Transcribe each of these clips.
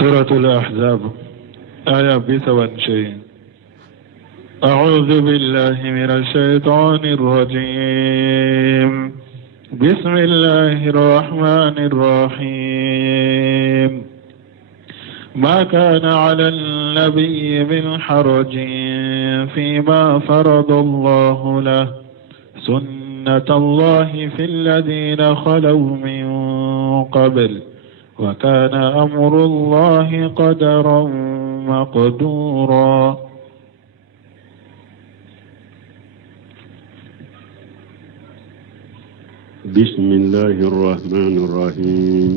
سورة الأحزاب آية 27. أعوذ بالله من الشيطان الرجيم. بسم الله الرحمن الرحيم. ما كان على النبي من حرج فيما فرض الله له سنة الله في الذين خلوا من قبل وكان أمر الله قدرا مقدورا. بسم الله الرحمن الرحيم.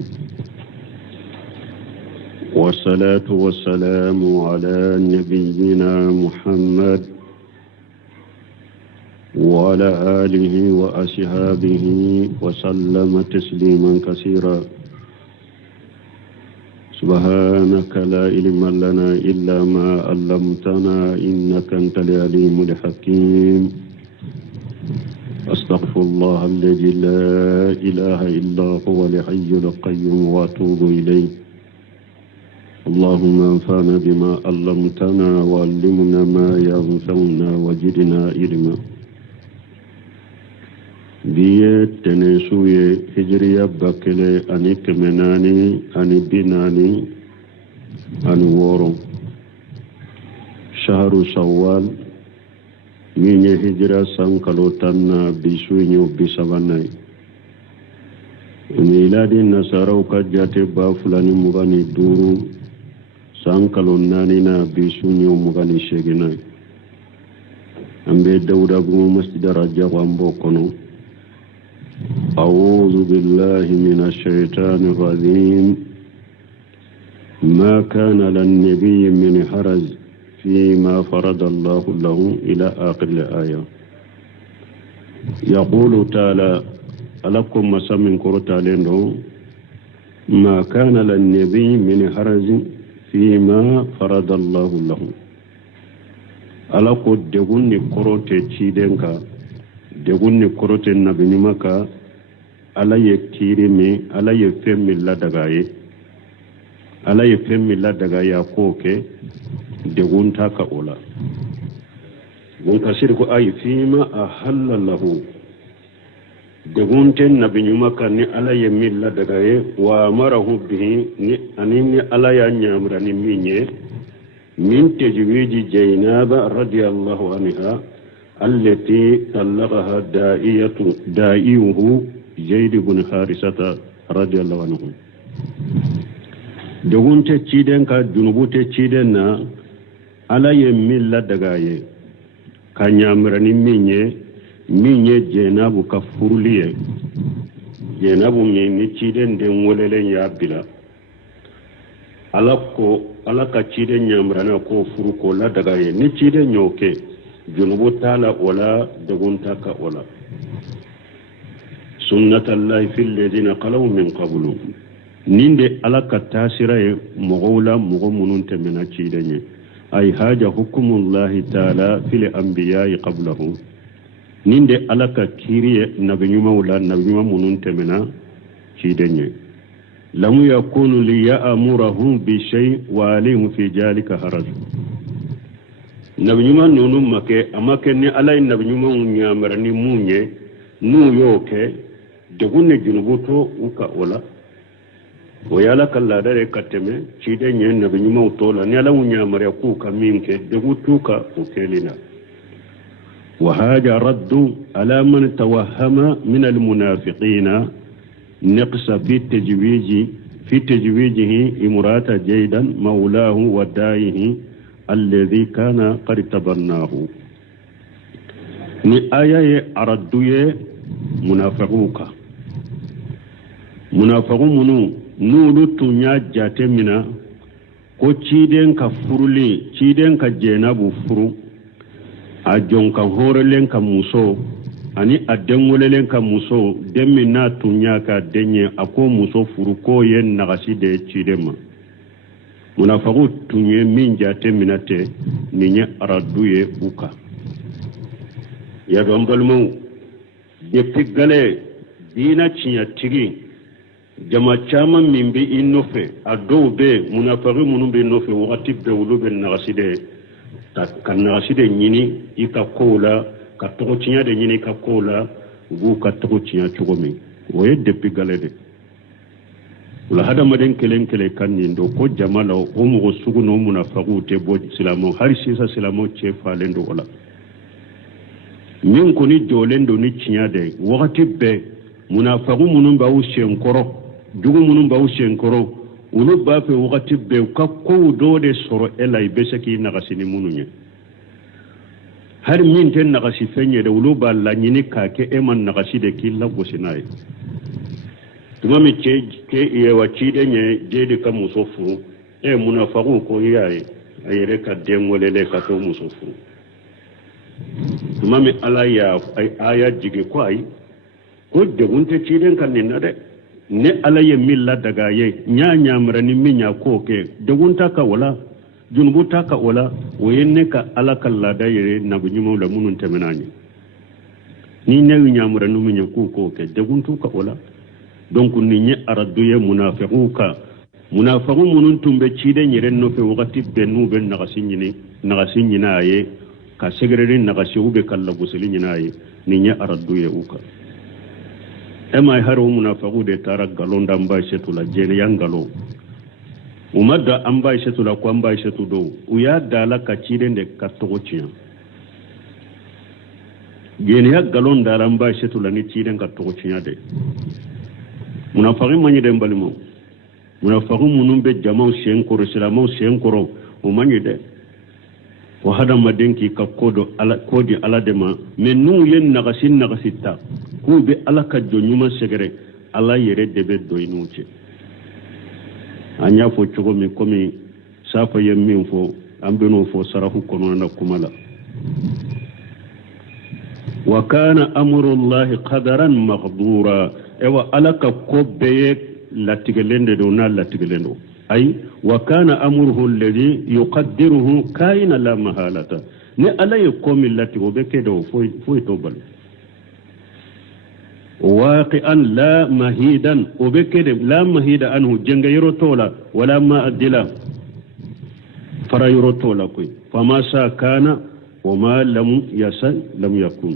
والصلاة والسلام على نبينا محمد وعلى آله وأصحابه وسلم تسليما كثيرا. سبحانك لا علم لنا إلا ما علمتنا إنك أنت العليم الحكيم. أستغفر الله الذي لا إله إلا هو الحي القيوم وأتوب إليه. اللهم انفعنا بما علمتنا وعلمنا ما ينفعنا وزدنا علما. biye tene suye hijriya bakele ani kemenani ani binani ani woro shahru shawwal minye hijra sankalo tanna bisuinyo bisabanai miladi nasarau kajate ba fulani mugani duru sankalo nani na bisuinyo mugani sheginai ambe dawda gumu masjid raja wambo kono. أعوذ بالله من الشيطان الرجيم. ما كان للنبي من حرج فيما فرض الله له إلى آخر الآية. يقول تعالى ألكم مسمين كرتالين ما كان للنبي من حرج فيما فرض الله له. ألكم دغني كروتي تشيدنكا degunni korote nabinyumaka ala ye kirimi ala ye femmi ladagaye akoke degunta ka ola gonka sirko ay fima ahalla lahu degunte nabinyumaka ni ala ye milla dagaye wa amarahu bihi ni anini ala ya nyamra ni minye min tejwiji jainaba radiyallahu anha التي طلقها دائيه زيد بن حارثة رضي الله عنه. دغون تشيدن كا جنوب تشيدن نا على يميل دغايه كانيامرني مينيه جناب كفورليه جناب ميني تشيدن دن وللن يا بلا ala ka ciden nyamrana ko furu ko la dagaye ni ciden nyoke junubu tala wala dagunta ka wala sunnatullahi fil ladina qalaw min qablu ninde alaka tasiraye mogowla mogo munun temena cidenye ay haja hukumullahi taala fil anbiya'i qablahu ninde alaka kiriye nabiyuma wala nabiyuma munun temena cidenye lam yakunu liya'muruhum bi shay wa alayhim fi jalika haraj nabinyuma nunu make amake ni alay nabinyuma nyamara ni munye nu yoke degunne junubuto uka ola oyala kala dare kateme chide nye nabinyuma utola ni ala nyamara ku kaminke degutuka ukelina wa haja raddu ala man tawahhama min almunafiqina naqsa fi tajwijihi imrata jaydan mawlahu wa daihi الذي كان قد تبناه ni aya ye aradduye munafiquka munafiqu munu nulu tunya jate mina ko ciden ka furuli ciden ka jenabu furu a jonka horelen ka muso ani adengolelen ka muso demmi na tunya ka denye ako muso furu ko ye nagasi de cidema munafagu tunye min jate minate ninye araduye uka ya dombalmu depuis gale dina cinya tigi jama chama mimbi inofe adobe munafari munumbe inofe wakati be ulube nagaside kan nagaside nyini ika kola ka tokotinya de nyini ka kola ubu ka tokotinya chogomi oye depuis galede la hada maden kelen kan nindo ko jamala o mo sugu no munafaru te bo silamo har sisa silamo che falendo wala min ko ni jolendo ni chinyade wakati be munafaru munumba u shenkoro dugu munum bawu shenkoro ulu ba fe wakati be ka ko do de soro elay be saki nagasini mununye har min ten nagasi fenye de ulu ba la nyini ka ke eman nagasi de killa gosinay tuma mi ke ye wachi de nye je de ka musofu munafaru ko yaye ayere ka dengolele ka to musofu tuma mi ala ya ay aya jige ko ay ko de gunte chiden kan ni de ne ala ye milla daga ye nya mara ni minya ko ke dugunta ka wala junbuta ka wala woyenne ka ala kala da yere na bunyimo la munun temenani ni ne nya mara ni minya ko ke duguntu ka wala donc ni nye aradu ye munafiquka munafiqu munun tumbe chide nyere no fe wakati benu ben nagasi nyina ye ka segere nagasi ube kala busili nyina ye ni nye aradu ye uka ema haro munafiqu de tara galonda amba shetula jeni yangalo umada amba shetula ko amba shetu do uya dala ka chide de katogochiya jeni ya galonda amba shetula ni chide katogochiya de munafiqu manyi de mbalimo munafiqu munumbe jama'u shenkoro silamau shenkoro umanyi de wa hada madenki ka kodi ala dema menu yen nagasita ku be ala ka jonyuma segere ala yere debe doinuche anya fo chogo mi komi safa yemmin fo ambeno fo sarahu kono na kumala wa kana amrullahi qadaran maqdura ewa ala ka kobbe latigelende do na latigelendo ay wa kana amruhu alladhi yuqaddiruhu kaina la mahalata ne ala yakomi latigo be kedo fo tobal واقعا لا مهيدا وبكده لا مهيد عنه جنگ يروتولا ولا ما أدلا فرا يروتولا كوي فما سا كان وما لم يسن لم يكون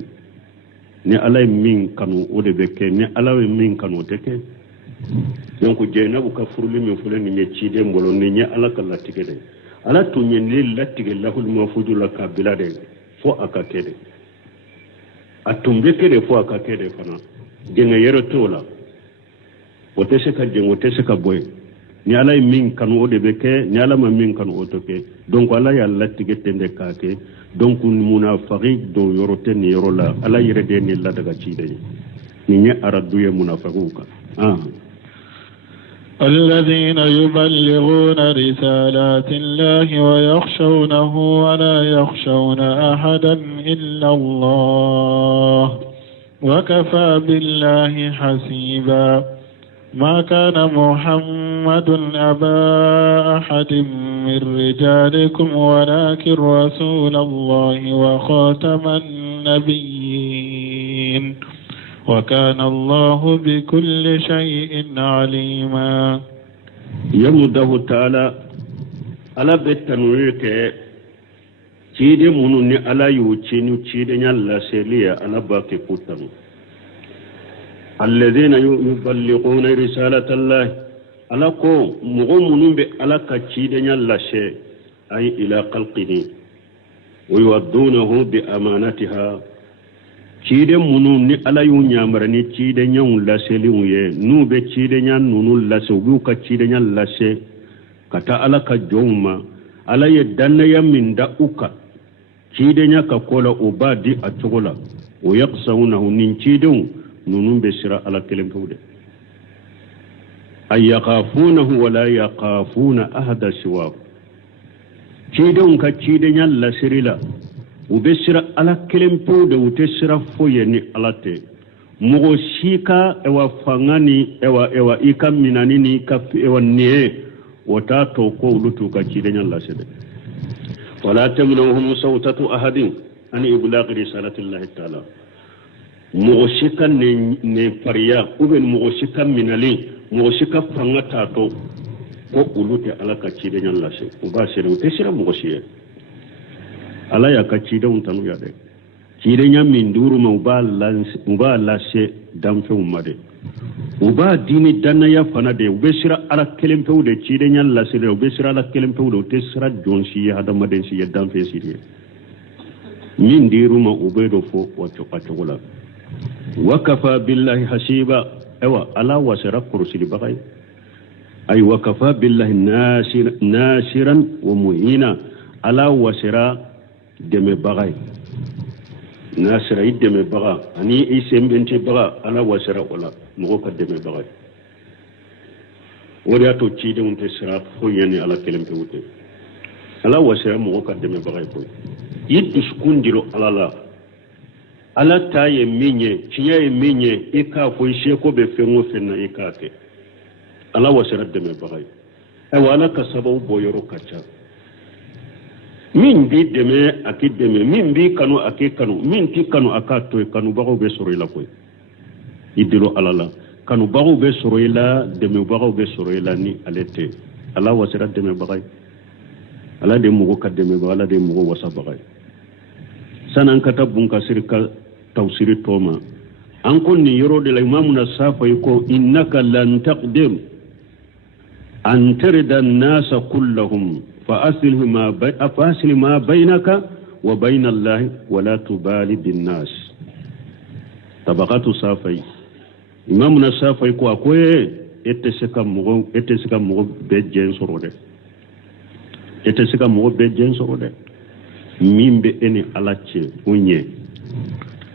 ni alay min kanu o de beke ni alay min kanu teke donc jeynabu ka furli min fulen ni ciide mbolo ni nya ala kala tigede ala to nyen latige lahul mafudula ka bilade fo aka kede atumbe kede fo aka kede fana jenga yero tola wotese ka jengo wotese ka boy ni alay min kanu o de beke ni ala ma min kanu o toke donc ala ya latige tende kake donc munafiqi do yorote ni yorola ala yere de ni la daga ci de ni nya aradu ye munafiquka الذين يبلغون رسالات الله ويخشونه ولا يخشون أحدا إلا الله وكفى بالله حسيبا ما كان محمد أبا أحد من رجالكم ولكن رسول الله وخاتم النبيين وكان الله بكل شيء عليما يمده تعالى على بالتنوير تيدي منوني على يوچينو تيدي نالا سيليا على باقي قطن الذين يبلغون رسالة الله على قو مغمون على كتيدي نالا شيء أي إلى قلقه ويودونه بأمانتها cide munun ni ala yu nyamara ni cide nyaun laseli uye nube cide nyan nunu lase ubu ka cide nyan lase kata ala ka joma ala ye danna ya minda uka cide nya ka kola ubadi atogola o yaqsawnahu nin cide nunu be sira ala kelem fawde ay yaqafunahu wala yaqafuna ahada siwa cide ka cide nyan lasirila ubesira ala kelempo de utesira foye ni alate mugo shika ewa fangani ewa ika minani ni ka ewa nie watato ko lutu ka chidenya lasede wala tamnuhum sawtatu ahadin an iblaq risalati allah ta'ala mugo shika ne pariya uben mugo shika minali mo shika fanga tato ko ulute ala ka cide nyan lashe uba shere te shira mo shiye ala ya ka cide un tanu ya de cide nyan min duru ma uba lashe damfe umade uba dini danna ya fana de ube shira ala kelem pe ude cide nyan lashe de ube shira ala kelem pe ude te shira jonshi ya hada maden shi ya damfe siriye min diru ma ube do fo wato patola wakafa billahi hasiba ewa ala wasira kursili bagai ay wakafa billahi nasiran wa muhina ala wasira deme bagai nasira ideme baga ani isembente baga ala wasira wala mo ka deme bagai wori ato cide unte sira fo yani ala kelempe wute ala wasira mo ka deme bagai ko yiddu skundiro ala taye minye ciye minye ika fo sheko be fengo fenna ikate ala wasira deme bagai ay wala ka sababu boyoro kacha min bi deme akideme min bi kanu akikanu min ti kanu akato kanu bago be soro ila koy idiro alala kanu bago be soro ila deme bago be soro ila ni alete ala wasira deme bagai ala de mugo kademe ala de mugo wasa bagai sanan katabun kasirka tawsiri toma an kunni yoro de la imamu na safa ko innaka lan taqdir an tarida an-nasa kullahum fa aslih ma bainaka wa bain Allah wa la tubali bin nas tabaqatu safai imamu na safa ko akoye ette seka mugo be jen sorode ette seka mugo be jen sorode mimbe eni alache unye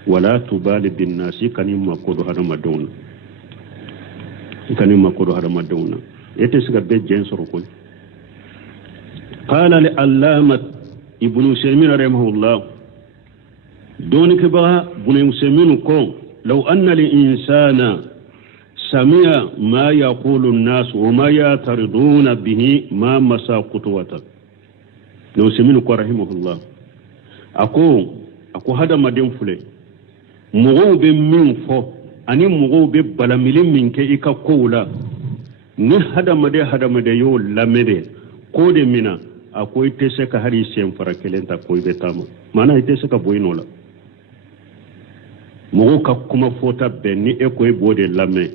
wala tubali bin nasi kanim makodo hada madona ete siga be jensoro ko qala li allama ibnu saymin rahimahullah doni ke ba ibnu saymin ko law anna li insana sami'a ma yaqulu an-nas wa ma yatariduna bihi ma masaqutwata ibnu saymin ko rahimahullah ako hada madin fule mugo be min fo ani mugo be balamilin min ke ika kola ni hada made yo lamede ko de mina akoy tese ka hari sem fara kelenta koy be tama mana ite se ka boynola mugo ka kuma fota be ni e koy bode lame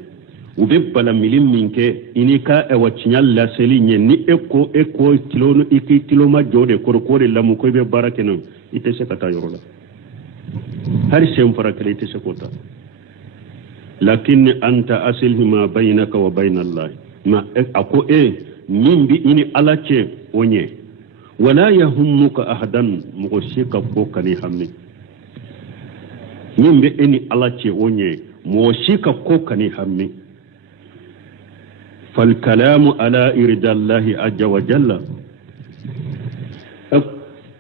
ube balamilin min ke inika e wachinyal la seli ni e ko kilono iki kiloma jode korkore lamu koy be barakeno ite se ka ta yorola har sem fara kale ite se kota lakin anta asilhi ma bainaka wa bainallah ma ako nimbi ini alache onye wala yahummuka ahadan mugoshika ko kani hammi nimbi ini alache onye mugoshika ko kani hammi fal kalamu ala irdallahi azza wa jalla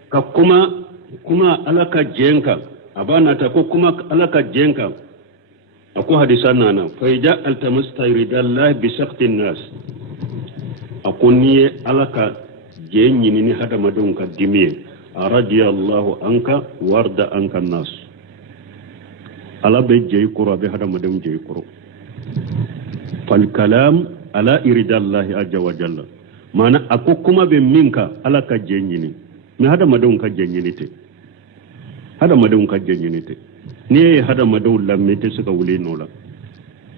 ka kuma alaka jenka abana ta ko kuma alaka jenka ako hadisan nana fa ija altamastayridallahi bi saqtin nas akoniye alaka jenyini ni hada madon ka dimiye radiyallahu anka warda anka nas ala be jey kuro be hada madon jey kuro fal kalam ala iridallahi azza wa jalla mana ako kuma be minka alaka jenyini mi hada madon ka jenyini te ne hada madaw lammete suka wule nola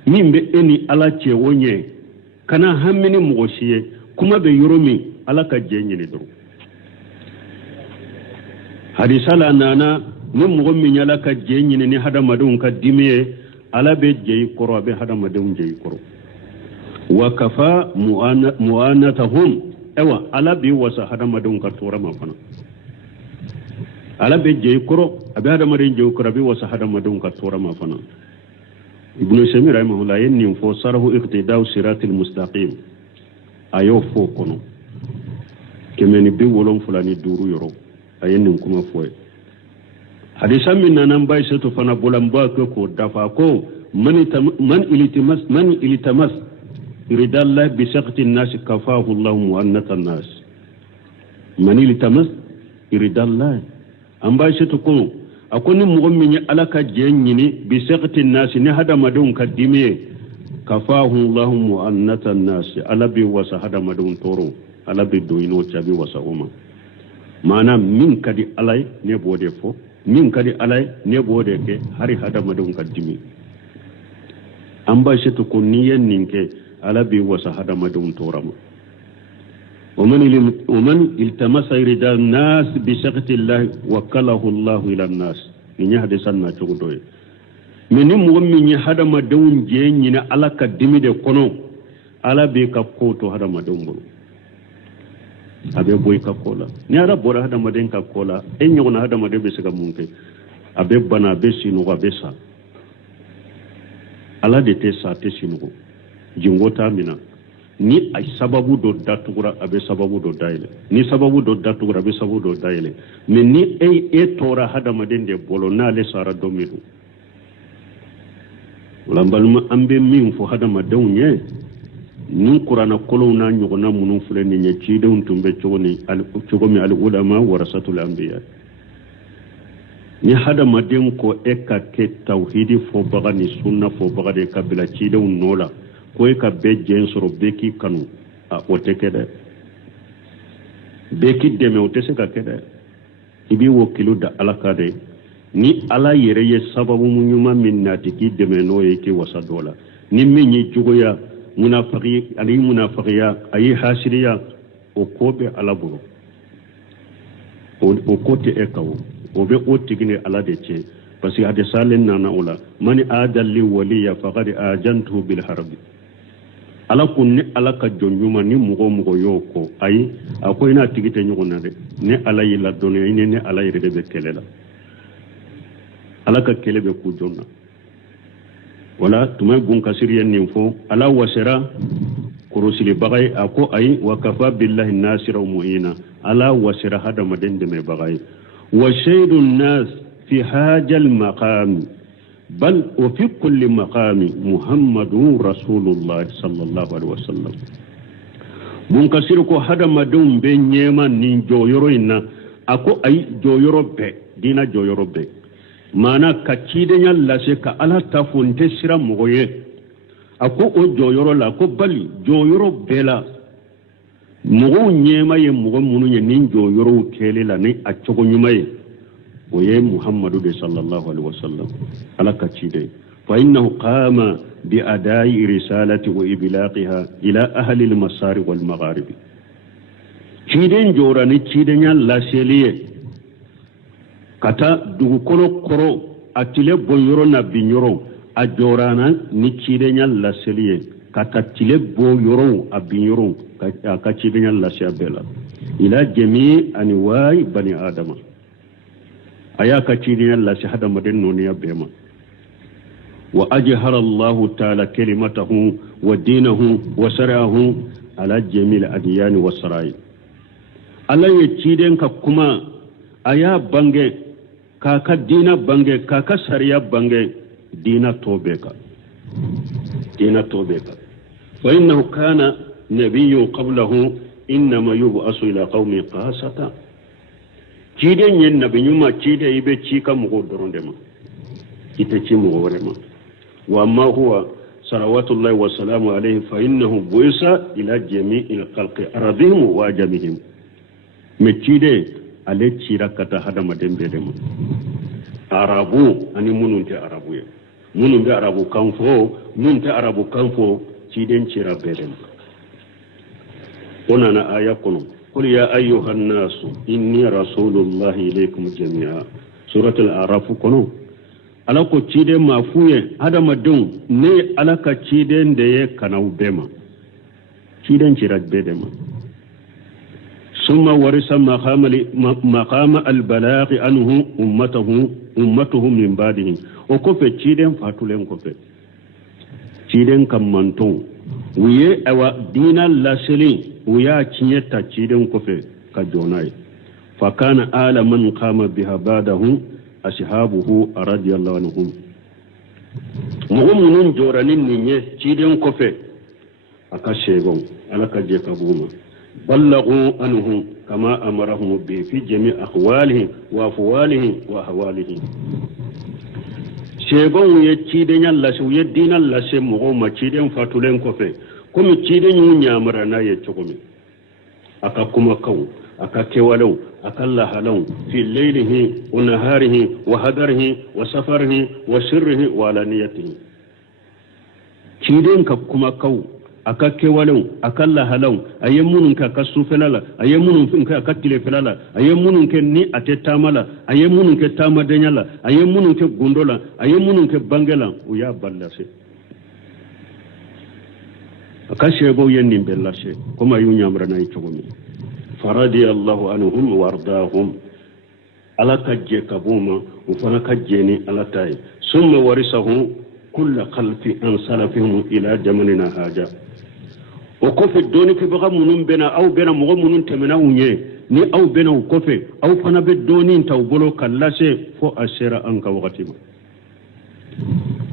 min be eni ala ce wonye kana hammini mugoshiye kuma be yoromi ala ka jenyini duru hadisala nana ni mugo min ala ka jenyini ni hada madaw ka dimiye ala be jeyi koro be hada madaw jeyi koro wa kafa mu'anatahum ewa ala bi wasa hada madaw ka tora mafana ala be jey koro abe hada marin jey koro be wasa hada madun ka tora ma fana ibnu samir rahimahullah yenni fo sarahu iqtida'u siratil mustaqim ayo fo kono kemeni be wolon fulani duru yoro ayenni kuma fo hadisa min nan bay seto fana bolam ba ko dafa ko man ilitamas ridallah bi saqti an-nas kafahu Allah mu'annata an-nas man ilitamas ridallah amba shi to ko akoni mu'min alaka jenyini bi saqti nas ni hada madun kadime kafahu Allahu mu'annata an-nas ala bi wasa hada madun toro ala bi doino chabi wasa uma mana min kadi alay ne bode fo min kadi alay ne bode ke hari hada madun kadimi amba shetu ko niyen ninke ala bi wasa hada madun torama ومن التمس رضا الناس بسخط الله وكله الله الى الناس ni hade sanna cogodoye mini mu'min ya hada madawun je nyina ala ka dimide kono ala be ka koto hada madawun bulu abe boy ka kola ni ara bora hada maden ka kola en nyona hada maden be siga munke abe bana be sinu ga besa ala de te sa te sinu jingota mina ni ay sababu do datugura abe sababu do daile ni sababu do datugura abe sababu do daile mais ni e tora hada maden de bolo na le sara domidu wala balma ambe min fo hada maden nye ni qur'ana kolo na nyogona munun fule ni nye ci dewun tumbe cogoni al cogomi al ulama warasatul anbiya ni hada maden ko eka ke tawhidi fo bagani sunna fo bagade kabila ci dewun nola ko ka be jen soro beki kanu a ote kede beki deme ote se ka kede ibi wokilu da alakade ni ala yere ye sababu munyuma minnati ki deme no ye ki wasa dola ni minyi jugoya munafiki ali munafiqiya ayi hasiriya o kobe ala buru o kote ekawo o be o tigine ala de ce parce que ade salen nana ula mani adalli waliya faqad ajantu bil harbi ala kunni ala ka jonjuma ni mugo yoko ay akoy na tigite nyugona de ne ala yilla dono ne ala yire be kelela ala ka kelebe ku jonna wala tumay gun kasiriyen nin fo ala wasira kurusili bagay ako ay wa kafa billahi nasira mu'ina ala wasira hada madende me bagay wa shaydun nas fi hajal maqam بل وفي كل مقام محمد رسول الله صلى الله عليه وسلم منكسر كو هذا مدوم بين يمن نين جويرو إن أكو أي جويرو به دينا جويرو به مانا كتيدنا لسه كألا تفون تسرا مغيه أكو أو جويرو لا أكو بل جويرو بلا مغو نيما يمغو منو نين جويرو كيلي لاني أتشوكو نيما ويه محمد صلى الله عليه وسلم على كتشيدي فإنه قام بأداء رسالة وإبلاغها إلى أهل المسار والمغارب تشيدين جوراني تشيدين لا سيليه كتا دو كولو كرو أتلي بونيرو نبينيرو أجورانا نتشيدين لا سيليه كتا تلي بونيرو أبينيرو كتشيدين لا سيابيلا إلى جميع أنواع بني آدم ayaka chini Allah shahada maden noniya bema wa ajhara Allah ta'ala kalimatahu wa dinahu wa shar'ahu ala jamil adyan wa sarai Allah ya ciden ka kuma aya bange kaka dina bange kaka sariya bange dina tobeka fa innahu kana nabiyyu qablahu inma yub'asu ila qaumi qasata ciden yen nabi nyuma cide ibe cika mugo dorondema ite ci mugo warema wa ma huwa salawatullahi wa salamu alayhi fa innahu buisa ila jami'il khalqi arabihim wa ajamihim me cide ale cira kata hada madembe dema arabu ani mununte arabu ye mununte arabu kanfo mununte arabu kanfo ciden cira bedem onana aya kono قل يا أيها الناس إني رسول الله إليكم جميعا سورة الأعراف كنو ala ko cide ma fuye adama don ne ala ka ciden da ya kanau bema ciden cirat bedema summa warisa maqama albalaghi anhu ummatuhum min ba'dihi o ko fe ciden fatulen ko fe ciden kam manton wiye awa dina laseli wuya cinye ta ciden ko fe ka jonai fa kana ala man qama biha ba'dahu ashabuhu radiyallahu anhum mu'minun joranin ninye ciden ko fe aka shegon alaka je ka buma ballagu anhum kama amarahum bi fi jami' ahwalihim wa afwalihim wa ahwalihim shebon ye cidenya lase ye dina lase mogo ma ciden fatulen kofe komi ciden nyamara na ye chokomi aka kuma kaw aka kewalaw aka lahalaw fi laylihi wa naharihi wa hadarihi wa safarihi wa sirrihi wa alaniyatihi ciden ka kuma kaw aka kewalaw aka lahalaw ayemunun ka kasufelala ayemunun ka akatile felala ayemunun ke ni atetamala ayemunun ke tamadenyala ayemunun ke gondola ayemunun ke bangela uya ballase aka shebo yenni bellashe kuma yunyamra na ichogomi faradi Allahu anhum wardahum ala kajje kabuma ufana kajjeni ala tay summa warisahu kull khalfi an salafihim ila jamanina haja o kofe doni ke baga munun bena aw bena mo munun temena unye ni aw bena o kofe aw fana be doni taw bolo kallase fo ashera an ka wakati ma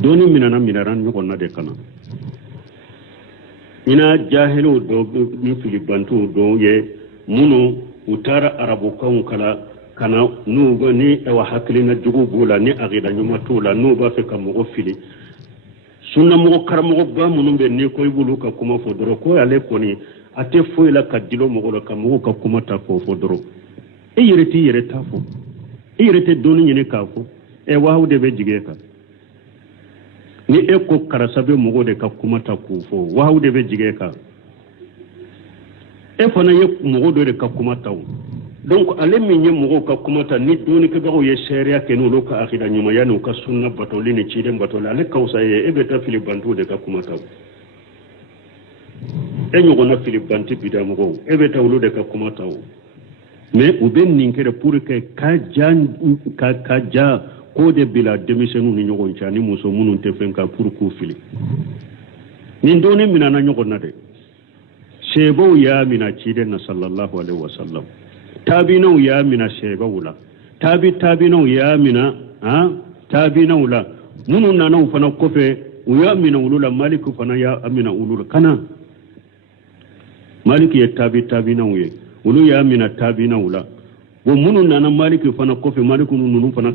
doni minana minaran nyugo na de kana ina jahilu do ni filibantu do ye munu utara arabu kan kala kana nugo ni wa haklina jugu bula ni agida nyuma tula nuba fe kam mo fili sunna mo karamo ba munun be ni koy bulu ka kuma fodoro ko ale koni ate foy la kadilo mo ko kam mo ka kuma ta ko fodoro e yereti yereta fo e yerete doni ni ka fo e wawde be jige ka ni e ko karasabe mo de ka kuma ta ko fo wawde be jige ka e fana ye mo do de ka kuma taw donc ale min ye mo ka kuma ta ni doni ke bago ye sharia ke no lo ka akhida nyuma ya no ka sunna batoli ni chide batoli ale kausa ye e beta filibantu de ka kuma taw e nyugo na filibanti bida mo e beta wulu de ka kuma taw mais u ben ninkere pour que ka ja ko de bila demisenu ni nyugo nchani muso munun te fenka pour ku fili ni doni minana nyugo na de shebo ya mina chide na sallallahu alaihi wasallam tabinau ya mina shebawula tabinau ya mina tabinau la nunu nana ufana kofe uya mina ulula maliku fana ya amina ulula kana maliki ya tabinau ye ulu ya mina tabinau la wo munu nana maliki fana kofe maliku nunu fana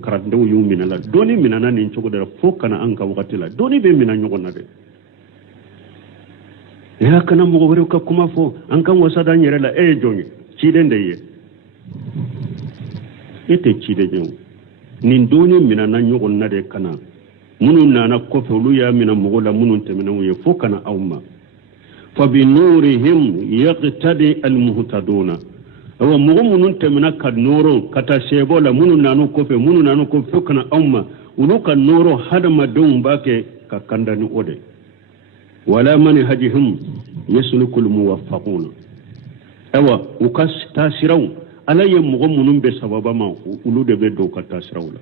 karande yu mina la doni mina nani nchoko dara fokana anka wakati la doni be mina nyoko na de ya kana mo gore ka kuma fo an kan wasada nyere la jonyi ciden da ye ite cide jew nin doni mina na nyogon na de kana munun nana kofe lu ya mina mogola munun temena ye fo kana awma fa bi nurihim yaqtadi al muhtaduna awa mogo munun temena kad noro kata shebola munun nanu kofe munun nanu kofe fo kana awma ulu kan noro hadama don bake ka kandani ode wala man hajihum yasluku al muwaffaquna awa ukas tasiraw alayya mugo munun be sababa ma ulu de be do ka tasiraw la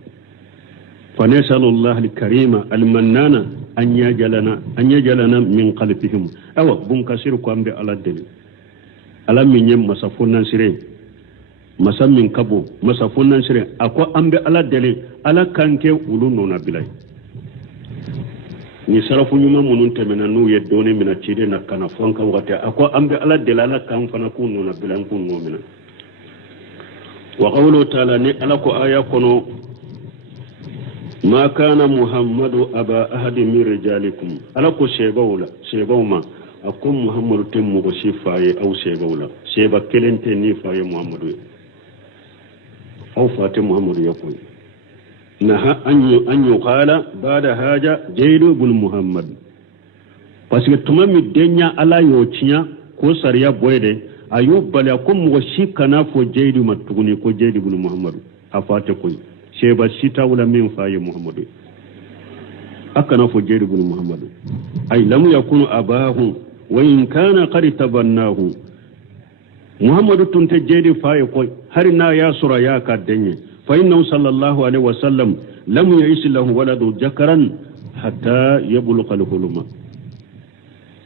fa nasallallahu al-karima al-mannana an yajalana min qalbihim awa bun kasiru ko ambe ala deli ala min yem masafunan sire masamin kabo masafunan sire akwa ambe ala deli ala kanke ulu nona bilay ni sarafu nyuma munun temena nu ye doni mina cide na kana fonka wakati akwa ambe ala delala kan fana kunu na bilan kunu mina wa qawlu ta'ala ni ala ko aya kono ma kana muhammadu aba ahadi min rijalikum ala ko shebawma akum muhammadu temmu ko sifaye aw shebawla sheba kelente ni faye muhammadu aw fate muhammadu yakoy naha an yuqala bada haja jaydu bin muhammad parce que tuma mi denya ala yo cinya ko sariya boyde ayub bala kum wo shikana fo jaydu matuguni ko jaydu bin muhammad afate koy sheba sita wala min faye muhammad akana fo jaydu bin muhammad ay lam yakunu abahu wa in kana qad tabannahu muhammad tunte jaydu faye koy harina ya sura ya ka denye فإنه صلى الله عليه وسلم لم يعيش له ولد ذكرا حتى يبلغ الحلم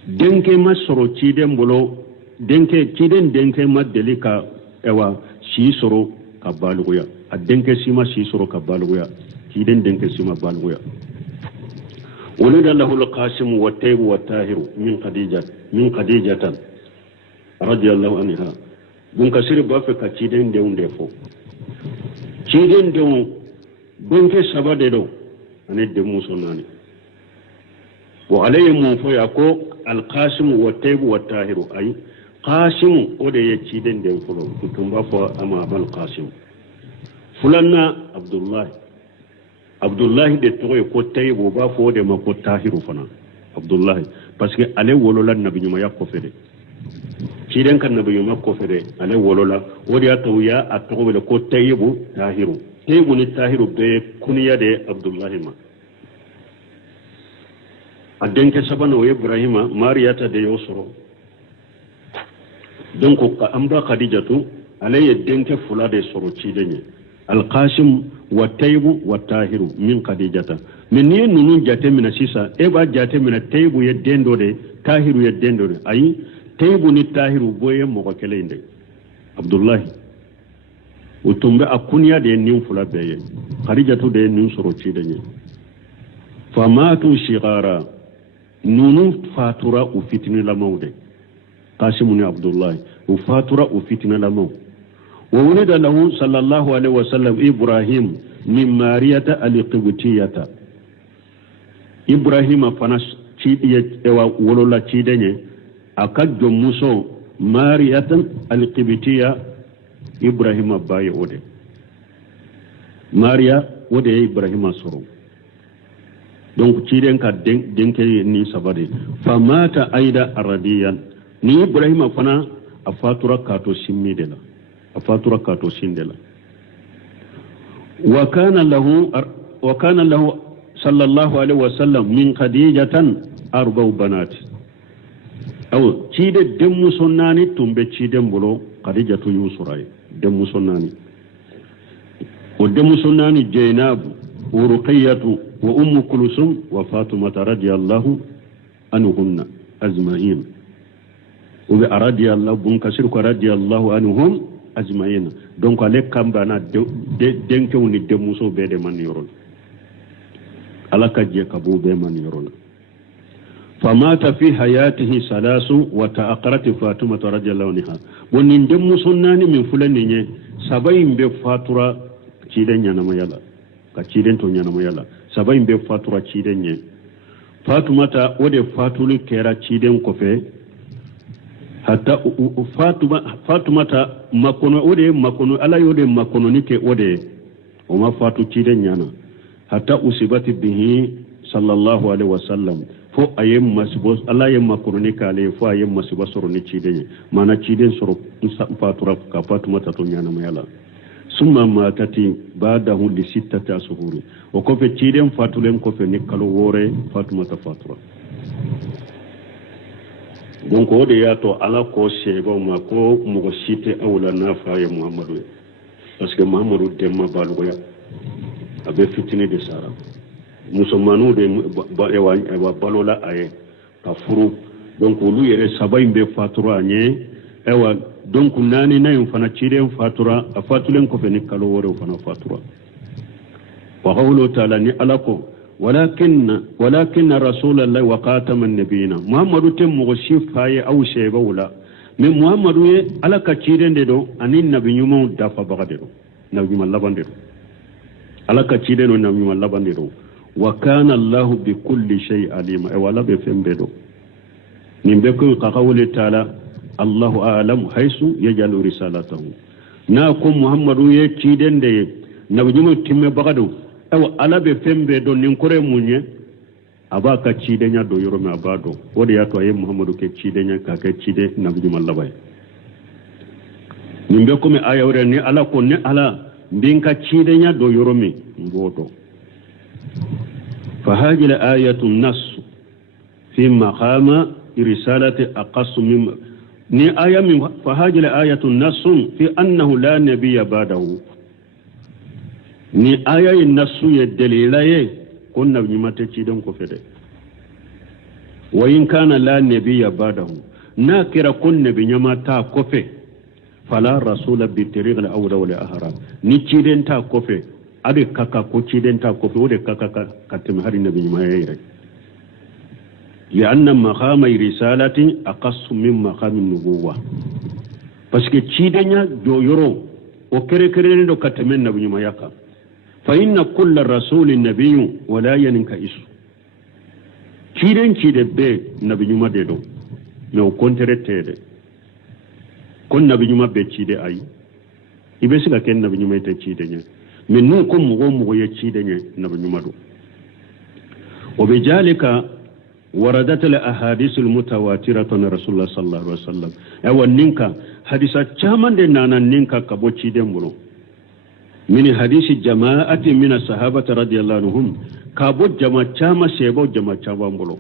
denke masoro ciden bolo denke madelika ewa shi soro ka baluya a denke sima shi soro ka baluya ciden denke sima baluya ولد له القاسم والتيب والطاهر من خديجة رضي الله عنها بن كثير بافك ciden de fo ciden de bonke sabade do ane demuso nani wa alayhi mun fo ya ko al-qasim wa taybu wa tahiru ay qasim o de ye ciden den fulo kutumba fo ama bal qasim fulanna abdullahi de toye ko taybu ba fo de ma ko tahiru fana abdullahi parce que ale wolola nabi nyuma yakko fede ciden kan nabi nyuma ko fede ale wolola o de atawya atawle ko taybu tahiru taybu ni tahiru be kuniya de abdullahi ma adenke sabana o ibrahima mariyata de yosoro donc amra khadijatu alayya denke fula de soro cidenye al-qasim wa taybu wa tahiru min khadijata min ni nunu jate mina sisa e ba jate mina taybu ye dendo de tahiru ye dendo de ay taybu ni tahiru boye mo ko kelende abdullah utumbe akunya de nin fula beye khadijatu de nin soro cidenye famatu shigara nunu fatura u fitini la mawde qasim ni abdullah u fatura u fitina la maw wa wulida lahu sallallahu alaihi wasallam ibrahim min mariyata al-qibtiyata ibrahim fanas cidiye ewa wolola cidenye akajjo muso mariyatan al-qibtiya ibrahim baye ode mariya ode ibrahim soro donc ciden ka denke ni sabade famata aida aradiyan ni ibrahima fana afatura kato simmidela afatura kato sindela wa kana lahu sallallahu alaihi wasallam min khadijatan arba'u banat aw cide demmu sonnani tumbe ciden bolo khadijatu yusuray demmu sonnani o demmu sonnani jainab wa ruqayyatu wa ummu kulsum wa fatima radiyallahu anhunna ajma'in wa radiyallahu bun kasir ko radiyallahu anhum ajma'in donc ale kamba na denke woni demuso be de man yoron alaka je kabu be man yoron famata fi hayatihi salasu wa ta'aqarat fatima radiyallahu anha woni demuso nani min fulani nye sabayin be fatura ciden yana mayala ka ciden to yana mayala sabayin be fatura ciden nye fatumata wode fatuli kera ciden kofe hatta fatumata makono wode makono ala yode makono nike wode o ma fatu ciden yana hatta usibati bihi sallallahu alaihi wasallam fo ayem masibos ala yem makono nikale fo ayem masibos soro ni ciden mana ciden soro fatura ka fatumata to yana mayala summa matati ba'dahu li sittati ashhur o ko fe ciden fatulen ko fe nikalo wore fatumata fatura donc o de yato ala ko sebo ma ko mo site awla na faaye muhammadu parce que muhammadu demma balugo ya abe fitini de sara musulmanu de ewa balola aye ka furu donc lu yere sabay be fatura nye ewa donc nani nayin fana ciden fatura a fatulen ko fe nikalo wore fana fatura wa qawlu ta'ala ni alako ولكن رسول الله وقاتم النبيين محمد تم مغشفاي او شيبولا من محمد على كثيرين دو ان النبي يوم دافا بغدو نبي ما لبندو على كثيرين نبي ما لبندو وكان الله بكل شيء عليم ولا بفهم بدو نيمبكو قول تعالى الله اعلم حيث يجعل رسالته ناكم محمد يكيدن دي نبي يوم تم بغدو ewa ala be fembe do nin kore munye abaka cidenya do yorome abado wodi yato ay muhammadu ke cidenya ka ke cide nabi mallabay nimbe ko me aya wore ni ala ko ne ala binka cidenya do yorome ngoto fa hajil ayatu nas fi maqama risalati aqas min ni aya min fa hajil ayatu nas fi annahu la nabiyya ba'dahu ni aya yin nasu ya dalilaye kun nabi mata ciden ko fede wa in kana la nabiyya ba'dahu na kira kun nabi nyama ta kofe fala rasula bi tariq al-awla wal ahram ni ciden ta kofe ade kaka ko ciden ta kofe wode kaka katim hari nabi nyama yayi li anna maqama risalati aqassu min maqami nubuwa parce que cidenya do yoro o kere do katamen nabi nyama yaka fa inna kulla rasulin nabiyyun wala yaninka isu ciden cide be nabi nyuma de do me o konterete kon nabi nyuma be cide ay ibe siga ken nabi nyuma te cide nya min nu ko mo ye cide nya nabi nyuma do wa bijalika waradat al ahadith al mutawatirah an rasulullah sallallahu alaihi wasallam aw ninka hadisa chamande nana ninka kabo cide mbulo min hadisi jama'ati min as-sahabati radiyallahu anhum kabo jama chama sebo jama chaba mbulo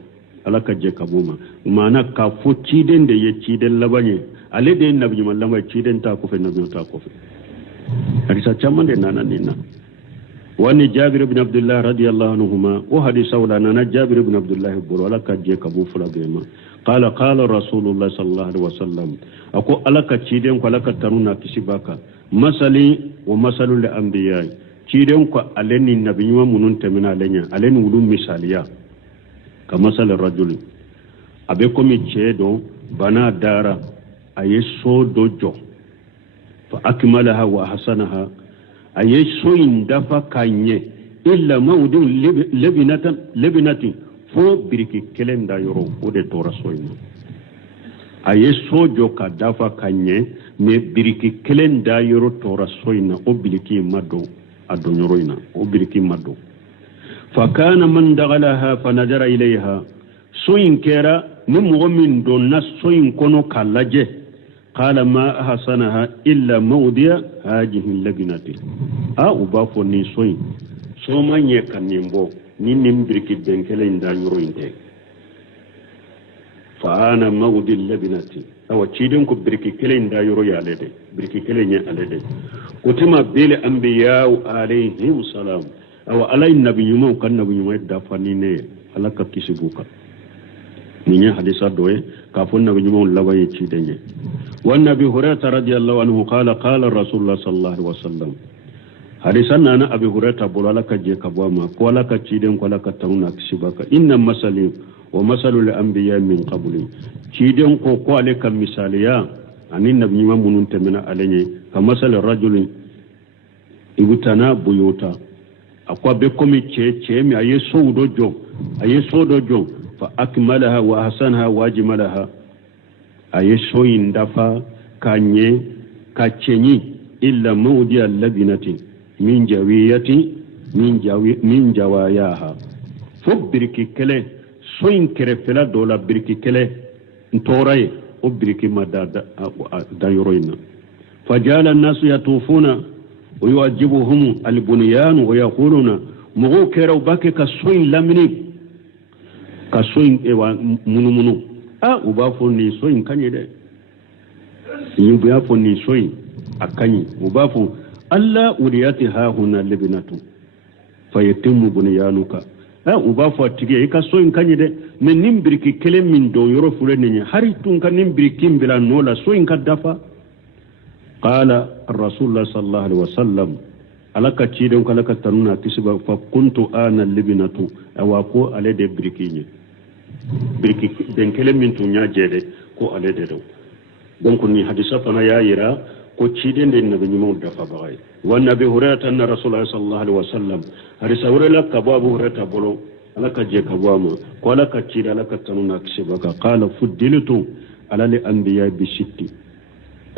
alaka je kabuma mana ka fo ciden de ye ciden labanye ale de nabi nyuma lamba ciden ta ko fe nabi ta ko fe hadisa chamande nana ninna wani jabir ibn abdullah radiyallahu anhuma wa hadisa wala nana jabir ibn abdullah buru alaka je kabu fula bema qala rasulullah sallallahu alaihi wasallam ako alaka ciden ko alaka taruna kisibaka masali wa masalul anbiya ciden ko aleni nabi nyuma munun temina lenya aleni wulum misaliya ka masal rajul abe komi cedo bana dara aye so dojo fa akmalaha wa hasanaha aye so indafa kanye illa mawdun libnatin fo biriki kelenda yoro ode tora soyma aye sojo ka dafa kanye me biriki kelenda yoro tora soyna o biliki mado adonyoroina o biriki mado فكان من دخلها فنظر إليها سوين كيرا نمغمن دون سوين كونو كالاجه قال ما أحسنها إلا موضع هذه اللبنة أبافو ني سوين سوما يكن يمبو نيم بريكي بنكلين دا يروين دي فأنا موضع اللبنة أو تشيدن كو بريكي كلين دا يرو يالدي بريكي كلين يالدي كتما بيل أنبياء عليهم السلام awa alay nabi nyuma kan nabi nyuma da fanine alaka kisibuka ninya hadisa doye ka fon nabi nyuma labaye ci denye wan nabi hurairah radiyallahu anhu qala rasulullah sallallahu alaihi wasallam hadisan nana abi hurairah bolo alaka je kabwama ko alaka ci den ko alaka tauna kisibaka inna masali wa masalul anbiya min qabli ci den ko alaka misaliya anin nabi nyuma munun temina alenye ka masal rajulin ibutana buyuta akwa be komi che mi aye so dojo fa akmalaha wa hasanaha wa ajmalaha aye so indafa kanye kachenyi illa mawdi al-labinati min jawayaha fo birki kele so in kerefela dola birki kele ntoraye o birki madada da yoroina fajala an-nasu yatufuna ويعجبهم البنيان ويقولون مغو كيرو باكي كسوين لامني كسوين منو وبافو ني سوين كاني دي يبافو ني سوين اكاني وبافو الله ورياتها هنا لبناتو فيتم بنيانك وبافو تيجي كسوين كاني دي من نمبركي كلم من دو يورو فلنني هاري تونكا نمبركي بلا نولا سوين كدافا قال الرسول الله صلى الله عليه وسلم alaka ciden ko alaka tanuna tisiba fa kuntu ana libinatu awako ale de brikinya briki den kele min tunya jede ko ale de do donc ni hadisa fana ya yira ko ciden den nabi nyimo dafa bagay wa nabi hurairah anna rasulullah sallallahu alaihi wasallam hadisa wala ka babu hurairah bolo alaka je ka bama ko alaka ciden alaka tanuna tisiba ka qala fuddiltu ala li anbiya bi shitti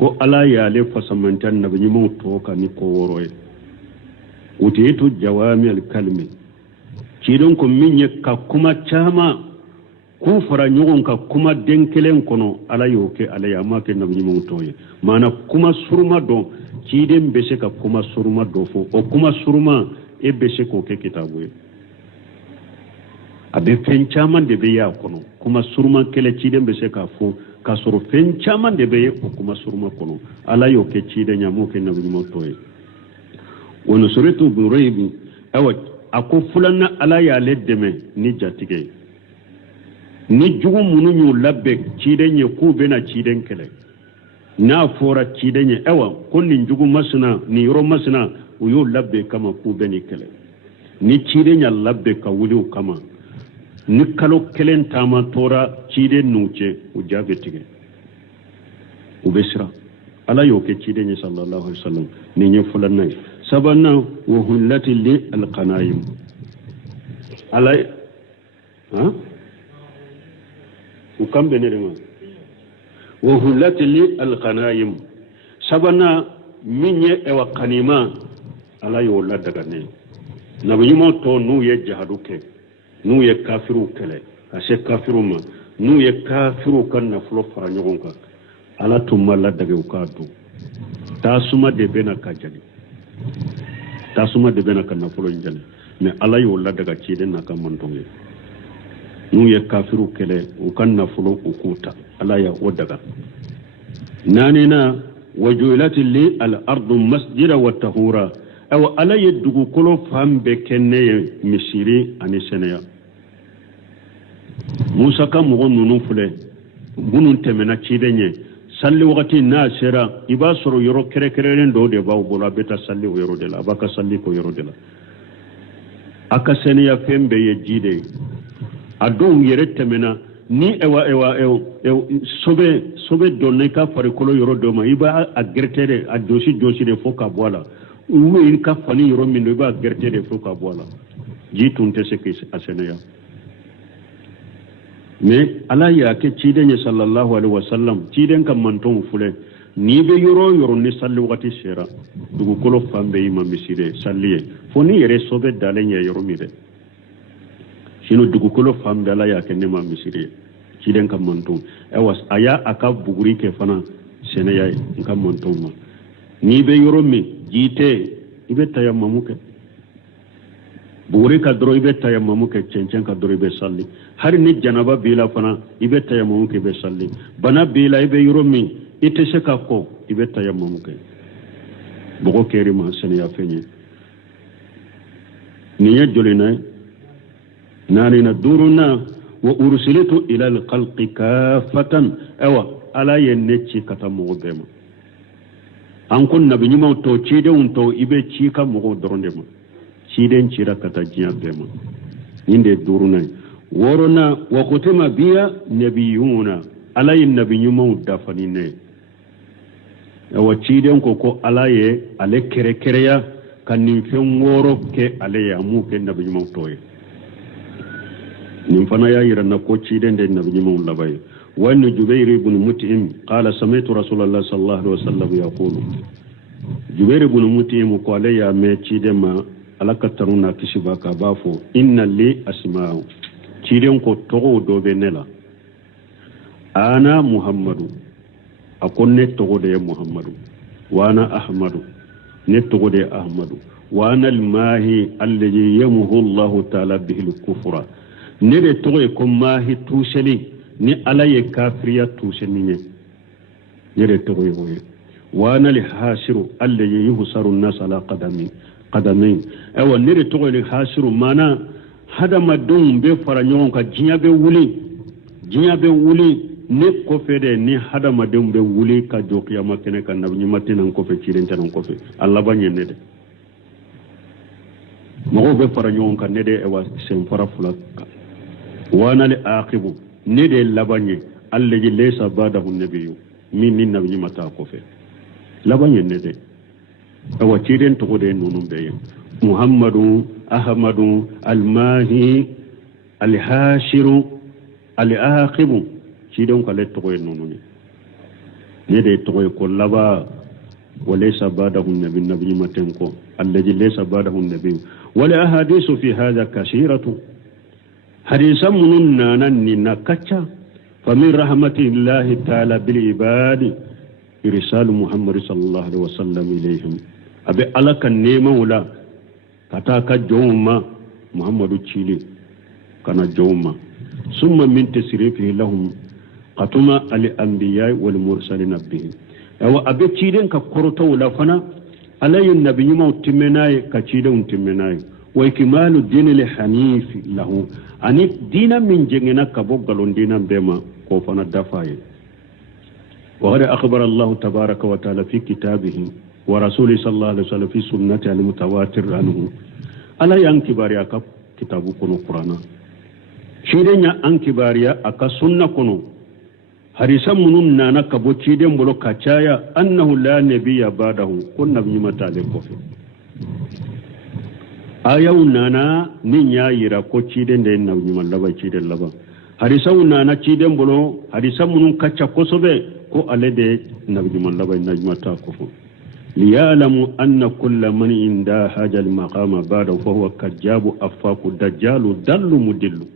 ko ala yale fasamantan nabi nyimo to ka ni ko woroye utitu jawami al-kalmi cidon ko minye ka kuma chama ku fara nyogon ka kuma denkelen kono ala yoke ala ya make nabi nyimo toye mana kuma surma do ciden bese ka kuma surma do fo o kuma surma e bese ko ke kitabu abe fen chama de be ya kono kuma surma kele ciden bese ka fo ka suru fen chama de be ko kuma surma kono ala yoke ciden nyamo ke nabi nyimo toye wono soreto buraybi awat ako fulana ala ya leddeme ni jatige ni jugu munu nyu labbe cidenye ku bena ciden kele na fora cidenye awa kunni jugu masna ni ro masna uyo labbe kama ku beni kele ni cidenya labbe ka wuli kama ni kalo kelen tama tora ciden nuce ujabe tige ubesra ala yoke cidenye sallallahu alaihi wasallam ni nye fulana سبنا وهلت للقنائم على ها وكم بينهما وهلت للقنائم سبنا من وقنيما على يولا دغني نبي ما تو نو يجهدوك نو يكافرو كله ase kafiru ma nu ye kafiru kan na fulo fara ɲɔgɔn kan ala tun ma ladage u k'a dun tasuma de bena ka jani tasuma de bena ka nafolo in jani mais ala y'o ladaga ciden na ka manton ye nu ye kafiru kɛlɛ u ka nafolo u k'u ta ala ya o daga nanina wajuilati li al ardu masjida wa tahura aw ala ye dugukolo fan bɛɛ kɛ ne ye misiri ani sɛnɛya musa ka mɔgɔ ninnu filɛ minnu tɛmɛna ciden ye salli wagati n'a sera i b'a sɔrɔ yɔrɔ kɛrɛkɛrɛnnen dɔw de b'aw bolo a bɛ taa salli o yɔrɔ de la a b'a ka salli k'o yɔrɔ de la a ka sɛnɛya fɛn bɛɛ ye ji de ye a dɔw yɛrɛ tɛmɛna ni sobe donna i ka farikolo yɔrɔ dɔ ma i b'a a gɛrɛtɛ de a josi de fo ka bɔ a la ou i ka fani yɔrɔ min don i b'a gɛrɛtɛ de fo ka bɔ a la ji tun tɛ se k'a sɛnɛya mais ala y'a kɛ ciden ye sallallahu alaihi wasallam ciden ka mantonw filɛ n'i bɛ yɔrɔ o yɔrɔ ni salli wagati sera dugukolo fan bɛɛ y'i ma misiri ye salli ye fo ni yɛrɛ sobe dalen ye yɔrɔ min dɛ sinon dugukolo fan bɛɛ ala y'a kɛ ne ma misiri ye ciden ka manton ayiwa a y'a a ka buguri kɛ fana sɛnɛya ye n ka mantonw ma n'i bɛ yɔrɔ min ji tɛ i bɛ tayamamu kɛ buguri ka dɔrɔn i bɛ tayamamu kɛ cɛncɛn ka dɔrɔn i bɛ salli hari ni janaba b'i la fana i bɛ tayamamu kɛ i bɛ salli bana b'i la i bɛ yɔrɔ min i tɛ se ka kɔ i bɛ tayamamu kɛ bɔgɔ kɛr'i ma sɛnɛya fɛn ye nin ye jolina ye naanina duuruna wa ursilitu ila alkhalqi kaafatan awa ala ye ne ci ka taa mɔgɔ bɛɛ ma an ko nabi ɲumanw tɔ cidenw tɔ i bɛ ci ka mɔgɔw dɔrɔn de ma ciden cira ka taa diɲɛ bɛɛ ma nin de ye duuruna ye wɔɔrɔna wa kutima biya nabiyuna ala ye nabi ɲumanw dafa ni ne ye awa ciden ko ala ye ale kɛrɛkɛrɛya ka nin fɛn wɔɔrɔ kɛ ale ye a m'u kɛ nabi ɲumanw tɔ ye nin fana y'a yira na ko ciden de nabi ɲumanw laban ye wa ni jubair ibn mut'im qala sami'tu rasulullah sallallahu alaihi wasallam yaqulu jubair ibn mut'im ko ale y'a mɛn ciden ma ala ka tanu na kisi ba ka b'a fɔ inna li asma'u ciden ko tɔgɔw dɔ bɛ ne la ana muhammadu a ko ne tɔgɔ de ye muhammadu wa ana ahmadu ne tɔgɔ de ye ahmadu wa ana almahi alladhi yamuhu allahu ta'ala bihi alkufra ne de tɔgɔ ye ko mahi tuseli ni ala ye kafiriya tuseli ye ne de tɔgɔ ye o ye wa ana alhasiru alladhi yuhsaru an-nas ala qadamain awa ne de tɔgɔ ye hasiru mana hadamadenw bɛ fara ɲɔgɔn kan diɲɛ bɛ wuli ne kɔfɛ de ni hadamadenw bɛ wuli ka jɔ kiyama kɛnɛ kan nabi ɲuman tɛna n kɔfɛ ciden tɛna n kɔfɛ a laban ye ne de mɔgɔw bɛ fara ɲɔgɔn kan ne de senfara fila kan wanali aqibu ne de laban ye allazi laysa ba'dahu nabiyyu min ni nabi ɲuman t'a kɔfɛ laban ye ne de awa ciden tɔgɔ de ye ninnu bɛɛ ye muhammadu ahmadu almahi alhashiru alaqibu ciden k'ale tɔgɔ ye ninnu ye ne de tɔgɔ ye ko laba walaysa ba'dahu nabi ɲuman tɛ n kɔ allazi laysa ba'dahu nabiyyu wal ahadisu fi hadha kasiratu hadisa minnu nana nin na ka ca famin rahmatillahi ta'ala bil ibadi irsalu muhammad sallallahu alaihi wasallam ilayhim abe ala ka neman la ka taa ka jɔnw ma muhammadu cili kana jɔnw ma summa min tasrifihi lahum qatuma al anbiya wal mursalin bihi awa abe ciden ka korotaw la fana ala ye nabi ɲumanw tɛmɛnaye ka cidenw tɛmɛnaye wa ikmalu dinil hanif lahu ani dina min jengena ka bɔ galondina bɛɛ ma k'o fana dafa ye وقد أخبر الله تبارك وتعالى في كتابه ورسوله صلى الله عليه وسلم في سنته المتواتر عنه ألا ينكباريا كتاب كنو قرآن شيرين أنكباريا أكا سنة كنو حديثا منون نانا كبو شيرين بلو كاچايا أنه لا نبي بعده كن نبي متعلق كفر ayaw nana ni nya yira ko ciden de na nyuma laba ciden laba hadisa nana ciden bolo hadisa munun kacca kosobe ko alede na nyuma laba na nyuma ta ko fo liya'lamu anna kulla man inda hajal maqama ba'da fa huwa kajjabu afaku dajjalu dallu mudillu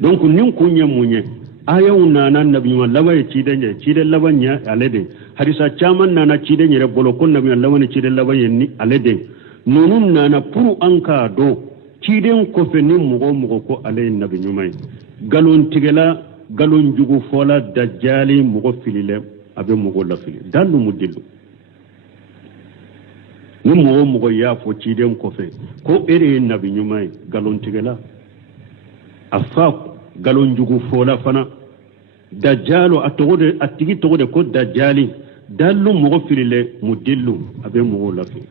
donc nin kunya munye ayaw nana nabi nyuma laba ciden laba nya alede hadisa chaman nana ciden yere bolo ko nabi laba ni ciden laba yenni alede nunun nana puru an ka do ciden kofe ni mugo ko alay nabi nyumay galon tigela galon jugu fola dajjali mugo filile abe mugo la fili dalu mudillu ni mugo ya fo ciden kofe ko ere nabi nyumay galon tigela afa galon jugu fola fana dajjalo atogode atigi togode ko dajjali dalu mugo filile mudillu abe mugo la fili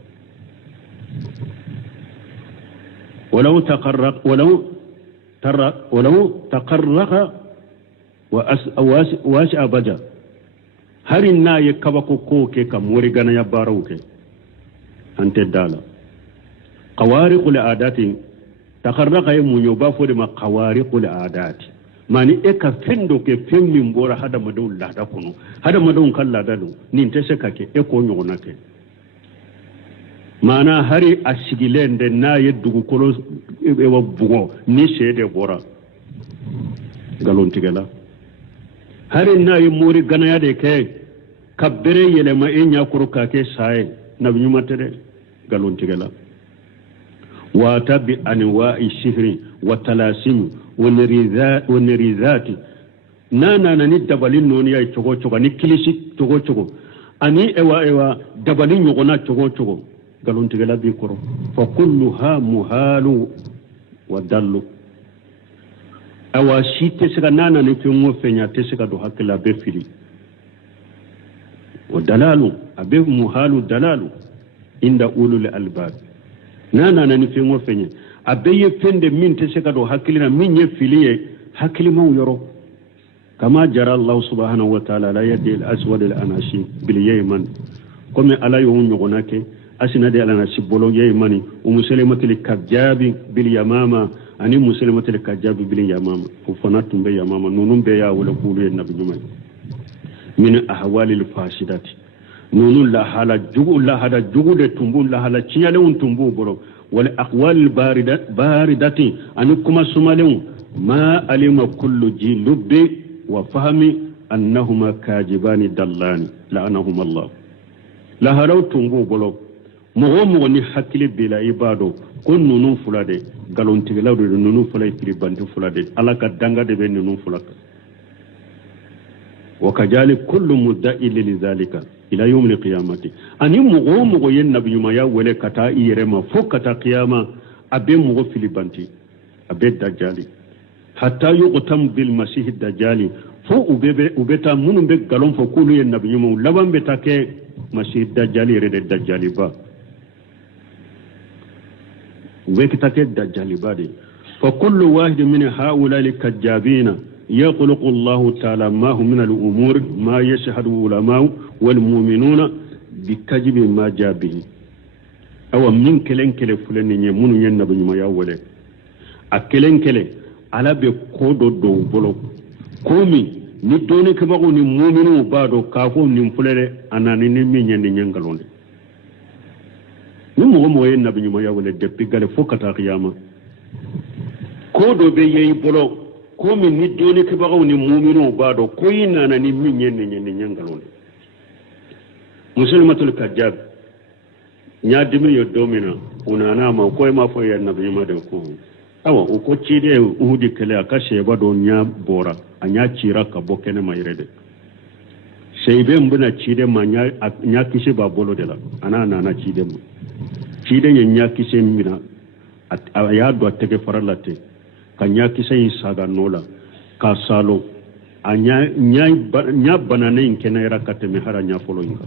ولو تقرق واسع بجا هر النا يكبكو كوكي كموري غنا يباروكي انت دالا قوارق العادات تقرق يمونيو بافو دي ما قوارق العادات mani e ka fendo ke femmi mbora hada madaw lada kono hada madaw kan lada do nin tese kake e ko nyona ke mana hari asigilende na yeddugu kolo e wa bugo ni sede bora galon tigela hari na yi mori gana ya de ke kabbere yele ma enya kuru kake sai na binyuma tere galon tigela wa tabi anwa'i sihri wa talasim wa nirizati na ni dabalin noni ya chogo ni kilisi chogo ani ewa dabalin yogona chogo galon tigela bi koro fa kulluha muhalu wa dallu awa shite sika nana ni fingo fenya tesika do hakila be fili wa dalalu abe muhalu dalalu inda ulul albab nana ni fingo fenya abe ye fende min tesika do hakilina min ye filiye hakili maw yoro kama jara Allah subhanahu wa ta'ala la yadi al-aswad al-anashi bil yayman comme ala yawun yogonake asina de ala nasibolo yaymani umusalamatul kajabi bil yamama ani musalamatul kajabi bil yamama ufanatum be yamama nunum be ya wala kulu nabi jumay min ahwalil fasidati nunun la hala jugu de tumbu la hala ciyale un tumbu boro wal aqwal baridati ani kuma sumale ma alima kullu jilubbi wa fahmi annahuma kajibani dallani la'anahum Allah la halaw tumbu boro mogo ni hakili bila ibado ko nunu fulade galon tigelaw de nunu fulay kiri bantu fulade alaka danga de be nunu fulaka wa kajali kullu mudda'i lidhalika ila yawm alqiyamati ani mogo yen nabiyuma ya wele kata iyerema fo kata qiyama abe mogo filibanti abe dajjali hatta yuqtam bil masih dajjali fo ubeta munum be galon fo kulu yen nabiyuma laban betake masih dajjali rede dajjali ba وكتاك الدجال بادي فكل واحد من هؤلاء الكذابين يخلق الله تعالى ما هو من الأمور ما يشهد العلماء والمؤمنون بكذب ما جاء به أو من كلن فلان يمون ينبغي ما يأوله أكلن على بكودو دو بلو كومي نتوني كباغو نمؤمنو بادو كافو نمفلره أنا نمي ينغلون ni mo yen nabi nyuma ya wala depuis gale fokata qiyama ko do be yeyi bolo ko min ni doni ke bagaw ni mu'minu bado ko yina na ni min nyen nyangalone muslimatul kajjab nya dimi yo domina unana ma ko ma fo yen nabi nyuma de ko awa o ko cide uhudi kele akashe bado nya bora anya cira ka bokene mayrede seybe mbuna cide ma nya kisi ba bolo de la ana na cide mo cide nya kisi mina ya do tege faralate ka nya kisi saga nola ka salo anya nya banane inkena era kateme hara nya folo inga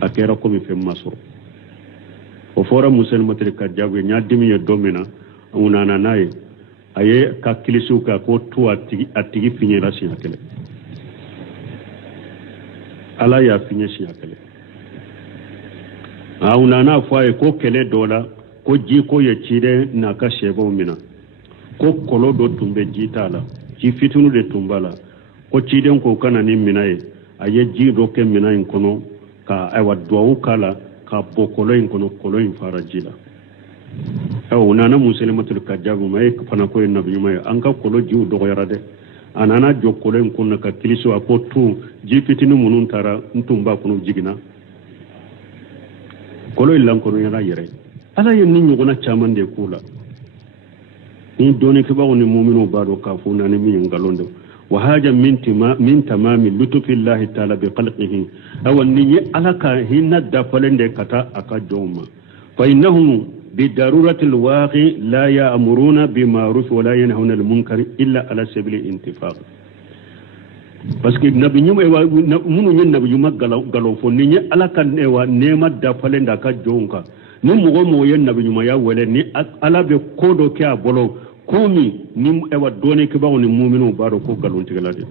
akera ko mi fem maso o fora musulmatul kajabu nya dimi yo domina unana naye aye ka kilisu ka ko to atigi finyera si akele ala ya finye si akele aunana faye ko kele dola ko jiko ye cide na ka shebo mina ko kolo do tumbe jitala ci fitunu de tumbala ko ciden ko kana ni minaye aye ji do ke minayin kono ka aywa duwawu kala ka bokolo in kono kolo in fara jila nana muslimatul kajabu mai fana ko nabi mai an ka kolo jiu do yarade anana jokkolo in kunna ka kiliso apotu ji fitinu munun tara ntumba kono jigina kolo illan kono yara yere ala yen ni nyugona chaman de kula ni doni ke bawo ni mu'minu bado ka fu nani mi ngalondo wa haja min tamami lutfillahi ta'ala bi khalqihi aw ni alaka hinna da falende kata aka joma fa innahum bi daruratil waqi la ya'muruna bima'ruf wa la yanhauna 'anil munkar illa ala sabili intifaq parce que nabi nyum e wa munu nyen nabi nyum galo fo ni nye alaka ne wa nema da falenda ka jonka ni mo yen nabi nyum ya wele ni ala be kodo ke abolo komi ni ewa doni ke bawo ni mu'minu baro ko galon tigalade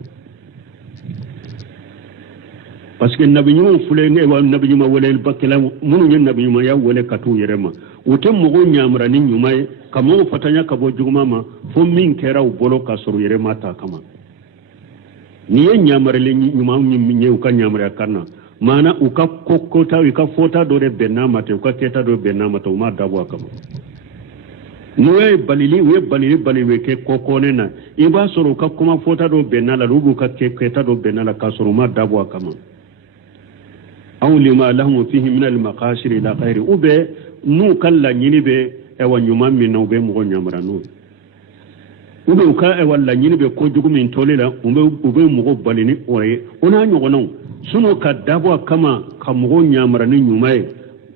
parce que nabi nyum fule ne wa nabi nyum wele bakela munu nyen nabi nyum ya wele katu yerema wote mo go nyamra ni nyumay kamo fatanya kabo juguma ma fo min kera u bolo ka soro yerema ta kama ni yen nyamra le nyuma nyew ka nyamra kana mana uka kokota uka fota do de benama te uka keta do benama to ma dabo kama we balili ke kokone na iba soro ka kuma fota do benala rubu ka keta do benala ka soro ma dabo kama aw lima lahum fihi min al maqashir ila ghairi ube nu kala nyini be e wanyuma min no be mo nyamra no ube ka e walla nyini be ko jugu min tolela ube mo balini ore ona nyogono suno ka dabo kama ka mo nyamra ni nyumae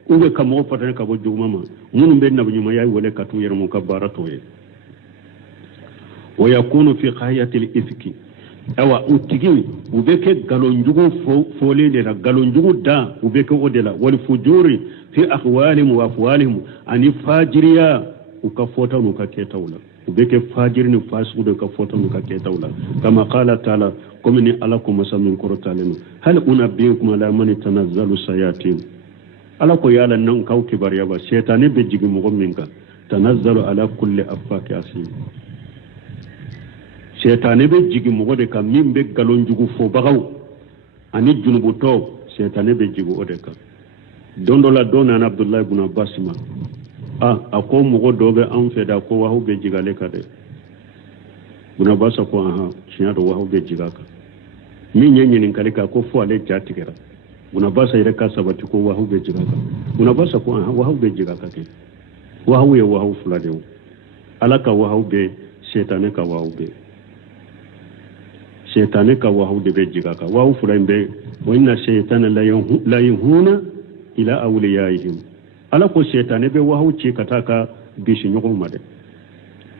ube ka mo fatane ka bo jugu mama mun be nabu nyuma yayi wala ka tu yermu ka barato ye wa yakunu fi qahiyati al ifki awa utigi ubeke galonjugo fole de la galonjugo da ubeke odela wal fujuri fi akhwalihim wa afwalihim ani fajiriya ukafota ukaketawla ubeke fajiri ni fasu de ukafota ukaketawla kama qala taala komini alakum masamin qur'anin hal unabbiukum ala man tanazzalu sayatin alako yala nan kaw kibar yaba shaytan be jigi mo minka tanazzalu ala kulli affaki asim shaytan be jigi mo de kam mimbe galon jugu fo bagaw ani junubu to shaytan be jigi ode ka dondola dona abdullah ibn abbas ma ako mo dobe an feda ko wa be jigale ka de ibn abbas ko shiya do wa be jigaka min nyenye nin kalika ko fo ale jatikera unabasa ile ka sabati ko wa hube jigaka unabasa ko wa hube jigaka ke wa huye wa hu fulade alaka wa hube shetane ka wa hube shetane ka wa hube be jigaka wa hu fulambe wa inna shaytana la yuhuna ila awliyaihim alako shetane be wa hu ce kataka bishi nyoko made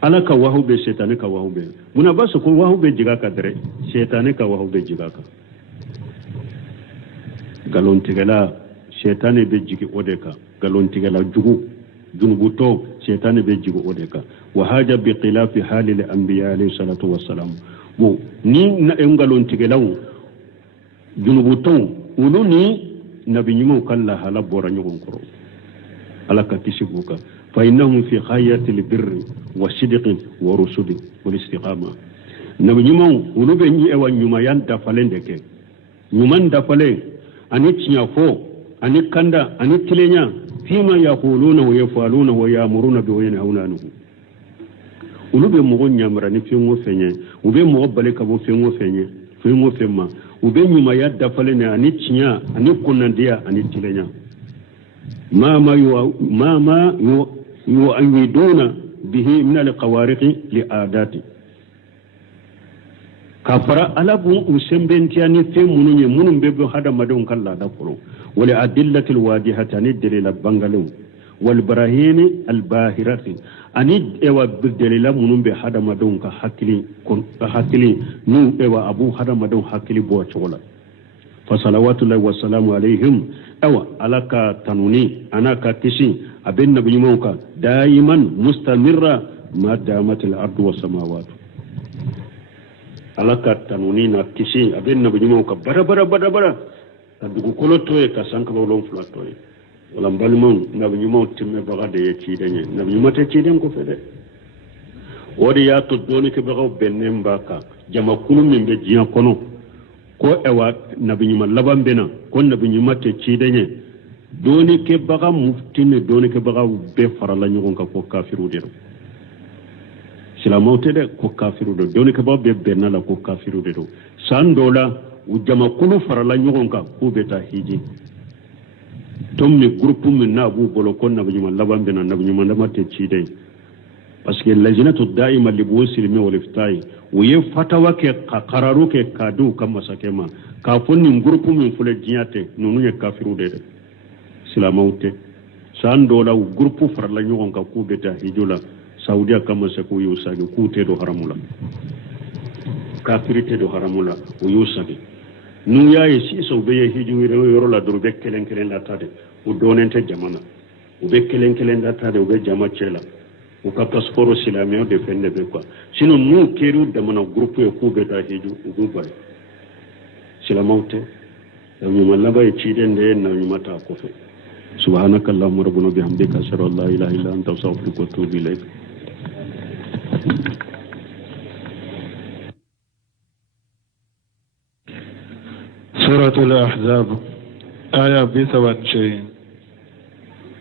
alaka wa hube shetane ka wa hube unabasa ko wa hube jigaka dare shetane ka wa hube jigaka galon tigala shetane be jigi odeka galon tigala junubu to shetane be jigi odeka wa haja bi khilafi hali al anbiya alayhi salatu wassalam mo ni na galon tigala junubu to uluni nabi nyimo kala hala bora nyugo koro alaka tishibuka fa innahum fi khayati al birri wa sidqi wa rusuli wal istiqama nabi nyimo ulube nyi ewa nyuma yanda falendeke nyuman da fale ani tinyafo ani kanda ani tilenya fima yaquluna wa yafaluna wa ya'muruna bi wayna haunanu ulube mo nyamra ni fengo fenye ube mo bale ka bo fengo femma ube nyuma yadda fale ne ani tinya ani kunandia ani tilenya mama yu ayiduna bihi min alqawariqi li adati kafara alabu usembentiani fe mununye munum bebe hada madon kala da kuro wala adillatil wadihati ani dalila bangalu wal barahini al bahirati ani ewa dalila munum be hada madon ka hakili kon hakili nu ewa abu hada madon hakili bo chola fa salawatullahi wa salamu alaihim awa alaka tanuni anaka kishi abin nabi muka daiman mustamirra ma damatil ardu was samawati alaka tanuni na kishi abin nabi nyuma ka bara adugu kolo toye ka sanka bolon fula toye wala balmon nabi nyuma timme baga de ciidenye nabi nyuma te ciiden ko fede wodi ya to doni ke baga bennen baka jama kulu min be jiyan kono ko ewa nabi nyuma laban bena ko nabi nyuma te ciidenye doni ke baga muftine doni ke baga be farala nyugon ka ko kafiru de silamaw te de ko kafiru de doni ke baga be benala ko kafiru de sandola jama kulu farala nyugon ka ko beta hiji tom ni groupe min na bu bolo kon nabi nyuma laban bena nabi nyuma ndama te ciidey parce que lajnatu daima li busilmi wal iftai wiye fatawa ke qararu ke kadu kam masakema ka fonni groupe min fule jiyate nonu ye kafiru de silamawte sandola groupe farala nyugon ka ku beta hijula saudia kam masaku yusagi ku te do haramula kafirite do haramula yusagi nu yaye si so be hiju yoro la do be kelen la tade o donente jamana o be kelen la tade o be jama chela o ka passeport silamio de fende be quoi sinon nu keru de mana groupe e ku beta hiju o go bare silamawte mi malaba e ciidende na mi mata ko fe subhanakallahumma rabbuna bihamdika ashhadu an la ilaha illa anta astaghfiruka wa atubu ilayk سورة الأحزاب آية 27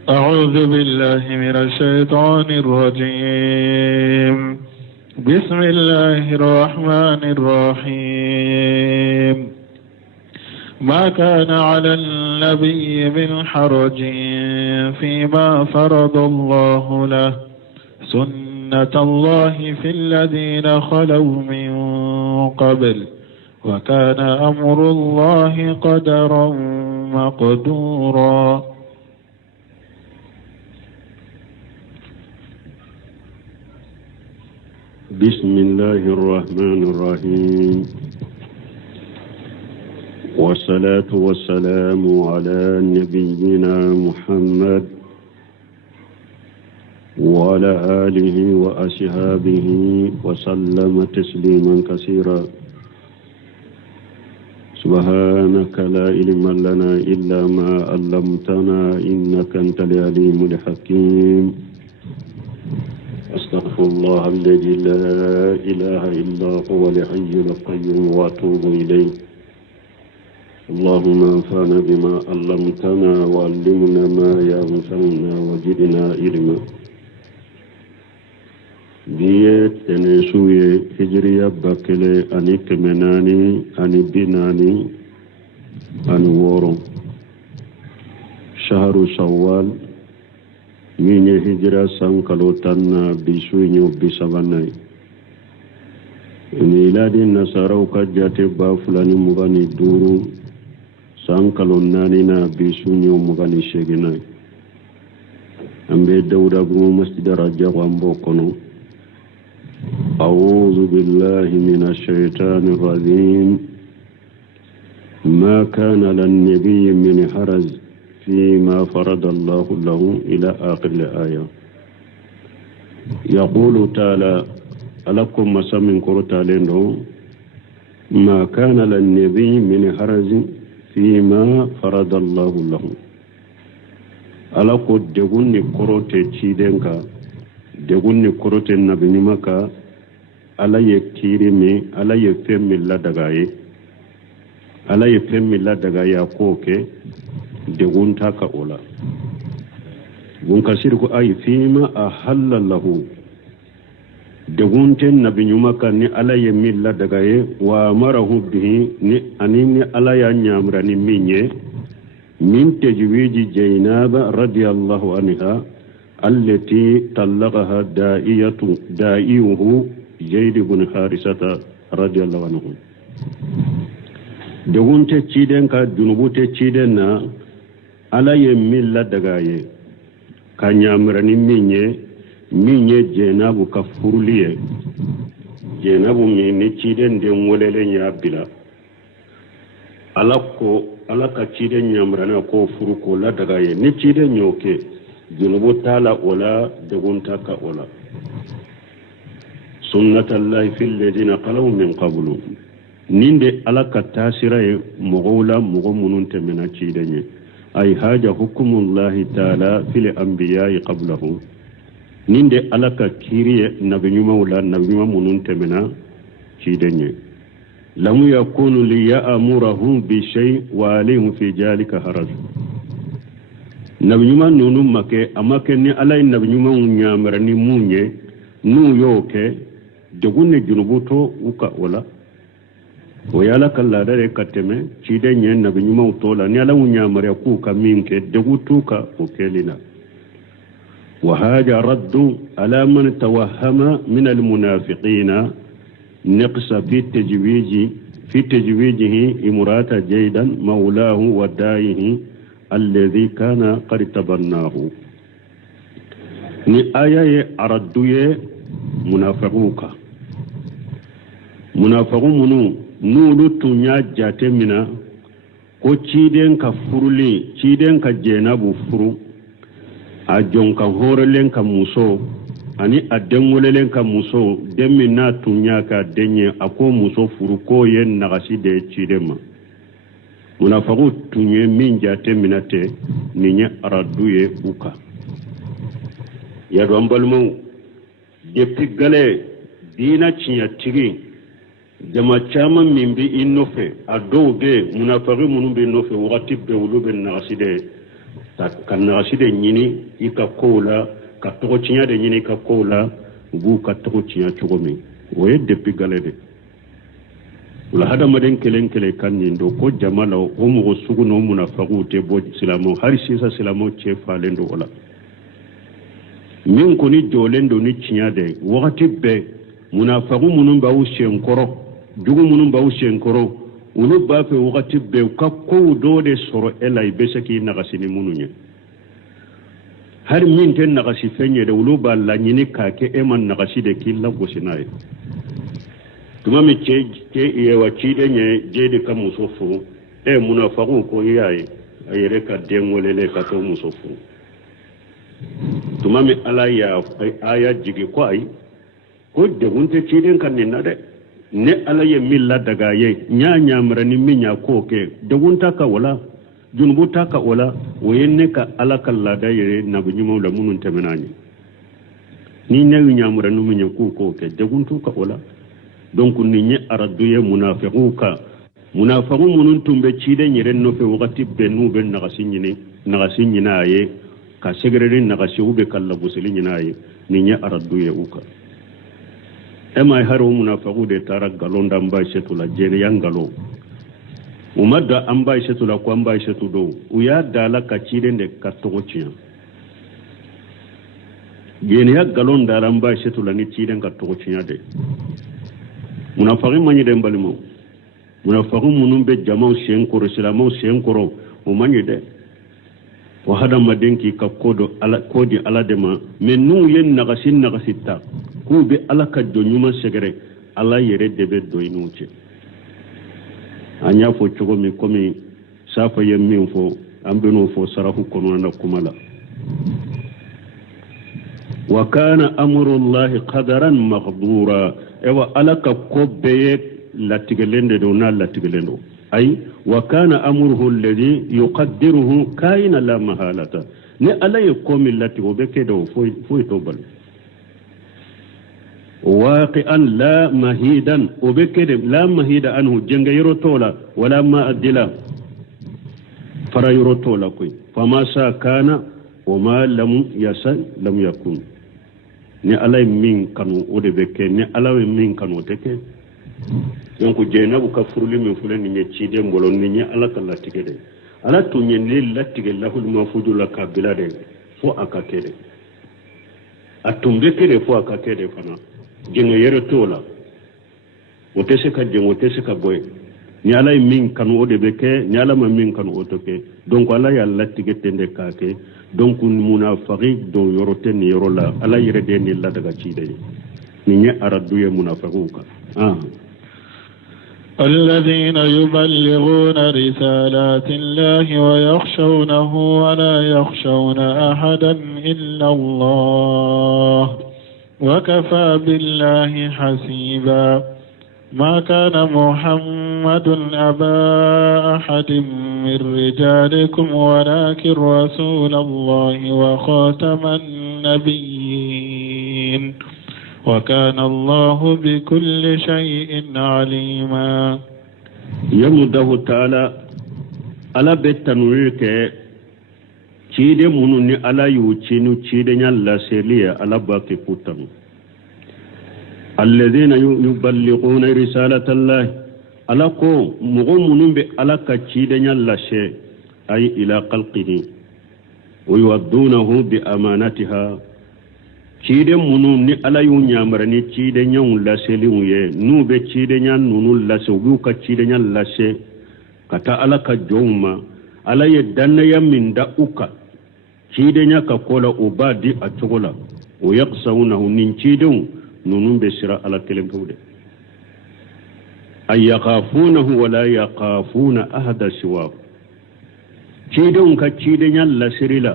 أعوذ بالله من الشيطان الرجيم بسم الله الرحمن الرحيم ما كان على النبي من حرج فيما فرض الله له سنة الله في الذين خلوا من قبل وكان أمر الله قدرا مقدورا بسم الله الرحمن الرحيم والصلاة والسلام على نبينا محمد وعلى آله وأصحابه وسلم تسليما كثيرا سبحانك لا علم لنا إلا ما علمتنا إنك أنت العليم الحكيم أستغفر الله الذي لا إله إلا هو الحي القيوم وأتوب إليه اللهم انفعنا بما علمتنا وعلمنا ما ينفعنا وزدنا علما biyet ene suye hijriya bakele ani kemenani ani binani ani woro shahru shawwal minye hijra sankalo tanna bisuñu bisabanay miladi nasaraw ka jate ba fulani mugani duru sankalo nani na bisuñu mugani sheginay ambe dawda bu masjid raja wambo kono أعوذ بالله من الشيطان الرجيم ما كان للنبي من حرج فيما فرض الله له إلى آخر الآية يقول تعالى ألكم مسامن كرتالين ما كان للنبي من حرج فيما فرض الله له ألكم دغني كروتي تشيدنكا degunni koroten nabinyumaka ala ye kirimi ala ye femmi ladagaye akoke degunta ka ola gun kasir ko ay fima ahalla lahu degunten nabinyumaka ni ala ye min ladagaye wa marahu bihi ni anini ala ya nyamra ni minye min tajwiji jainaba radiyallahu anha التي طلقها دائيه زيد بن حارثة رضي الله عنه دغون تشيدن كا جنوب تشيدن على يميل لدغايه كانيامرني مينيه جناب كفورليه جناب مي تشيدن دم ولله يا بلا alaka تشيدن nyamrana ko furuko ladagaye ni tshiden nyoke junubu tala ola degunta ka ola sunnatullahi fil ladina qalaw min qablu ninde alaka tasira mogola mogo munun temena cidenye أي هاجة حكم الله تعالى في الأنبياء قبله نند ألك كيري نبي مولا نبي منون تمنا شيدني لم يكون ليأمره بشيء وعليهم في ذلك حرج نبي منون مكة أما كني على نبي منون يامرني مونye nu yoke dogunne junubuto uka wala o yala kala dare kateme cide nyen nabi nyuma utola ni ala unyamare ku kaminke degutuka ukelina wa haja raddu ala man tawahhama min almunafiqina naqsa fi tajwijihi imrata jaydan mawlahu wa daihi alladhi kana qad tabannahu ni aya ye aradduye munafiquka munafiqu munu nulu tunya jate mina ko ciden ka furuli ciden ka jenabu furu a jonka horelen ka muso ani a dengolelen ka muso demina tunya ka denye ako muso furu ko ye nagasi de ciden ma munafiqu tunye min jate mina te ninya aradduye uka ya don balmu depuis gale dina cinya tigi jama chama mimbi innofe adobe munafari munumbe innofe wakati be ulube nagashide kan nagashide nyini ika kola ka to cinya de nyini ka kola bu ka to cinya chogomi woye depuis gale de wala hada maden kelen kan nindo ko jamala o mo sugu no munafaru te bo silamo hari sisa silamo che falendo wala min koni jolendo ni cinyade wakati be munafagu munun ba ushenkoro jugu munun ba ushenkoro ulu ba fe wakati be ka ko do de soro ela ibese ki nagasini mununye har min ten nagasi fenye de ulu ba la nyini ka ke eman nagasi de killa gosinaye tuma mi che ye wachide nye jede ka musofu munafagu ko yaye ayere ka dengolele ka to musofu tuma mi ala ya aya jigi ko ay ko de wonte ciden kan ni nade ne ala ye milla daga ye nya marani minya ko ke de wonta ka wala junbu ta ka wala woyenne ka ala kala da yere na bu nyimo la munun temenani ni ne nya marani minya ko ke de wontu ka wala donc ni nya aradu ye munafiquka munafiqu munun tumbe ciden yere no fe wakati benu ben nagasi nyina ye ka segererin nagasi ube kala busili nyinaye ninya aradu ye uka ema haro munafiqu de tara galonda mba shetu la jene yangalo umada amba shetu la kwa mba shetu do uya dala ka cide de katogochiya jene ya galonda la mba shetu la ni cide ka togochiya de munafiqu manyi de mbalimo munafiqu munumbe jama'u shenkoro silamo shenkoro umanyi de wa hada madenki ka kodi ala dema men nu yen nagasitta ku be ala ka do nyuma segere ala yere debe do inuche anya fo chogo mi komi safa yemmin fo ambeno fo sarahu kono na kumala wa kana amru allah qadaran maqdura ewa ala ka kobbe latigelende do na latigelendo ay wa kana amruhu alladhi yuqaddiruhu kaina la mahalata ne ala yakomi lati obeke do foi tobal waqi'an la mahidan obeke de la mahida anhu jenga yoro tola wala ma adila fara yoro tola koy fama sa kana wa ma lam yasal lam yakun ne ala min kanu ode beke ne ala min kanu teke donc jeynabu ka furli min fulen ni cide mbolon ni ala kala tigede ala to nyen latige lahul mafudula kabila de fo akakede atumbe kede fo akakede fana jengo yere tola otese ka jengo otese ka boy ni ala min kanu ode beke ni ala ma min kanu otoke donc ala ya latige tende kake donc munafiqi do yorote ni yorola ala yere de ni la daga cide ni nya aradu ye munafiquka الذين يبلغون رسالات الله ويخشونه ولا يخشون أحدا إلا الله وكفى بالله حسيبا ما كان محمد أبا أحد من رجالكم ولكن رسول الله وخاتم النبيين وكان الله بكل شيء عليما. يمده تعالى على بتنويرك تشيد منوني على يوتشينو تشيد نيالا سيليا على باقي كوتانو الذين يبلغون رسالة الله على كو مغمون على كتشيد نيالا شيء أي إلى قلقه ويودونه بأمانتها تشيد منوني على يونيامرني تشيد نيالا سيليا نوبة تشيد نيالا سيوكا تشيد نيالا شيء kata ala ka joma ala ye danaya min da uka cidenya ka kola o badi a togola o yaqsawnahu nin cidon nunun be sira ala kelempewde ay yaqafunahu wa la yaqafuna ahada siwa cidon ka cidenya la sirila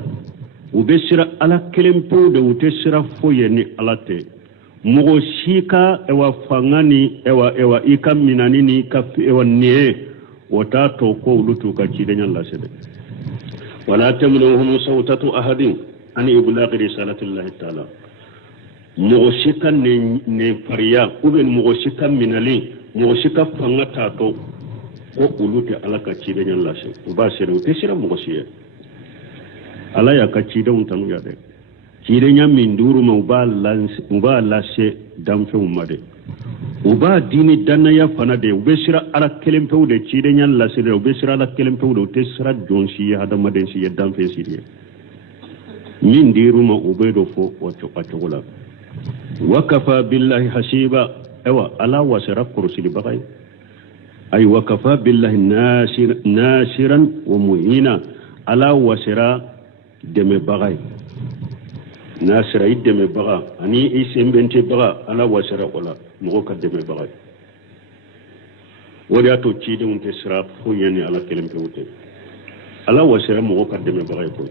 o be sira ala kelempewde o te sira foyeni ala te mogo shika ewa fangani ewa ikaminani ni ka ewa nie وتاتو قولتو كتشيدن الله سيد ولا تمنعهم صوتة أحد عن إبلاغ رسالة الله تعالى مغشكا نفريا وبن مغشكا من لي مغشكا فنغتاتو قولتو على كتشيدن الله سيد وباشر وتسير مغشية على يا كتشيدن تنو يادي كيدن من دور مبالاسي دمفو مدي uba dini danaya fana de ubesira ala kelempew de cide nyan la sire ubesira ala kelempew de tesira jonsi hada maden si yedam fe sire min diruma ubedo fo wacho patola wakafa billahi hasiba ewa ala wasira kursili bagay ay wakafa billahi nasiran wa muhina ala wasira deme bagay nasira ideme baga ani isembente baga ala wasira wala mogo ka deme bagay wodi ato cide unte sira fo yani ala kelempe wute ala wasira mogo ka deme bagay ko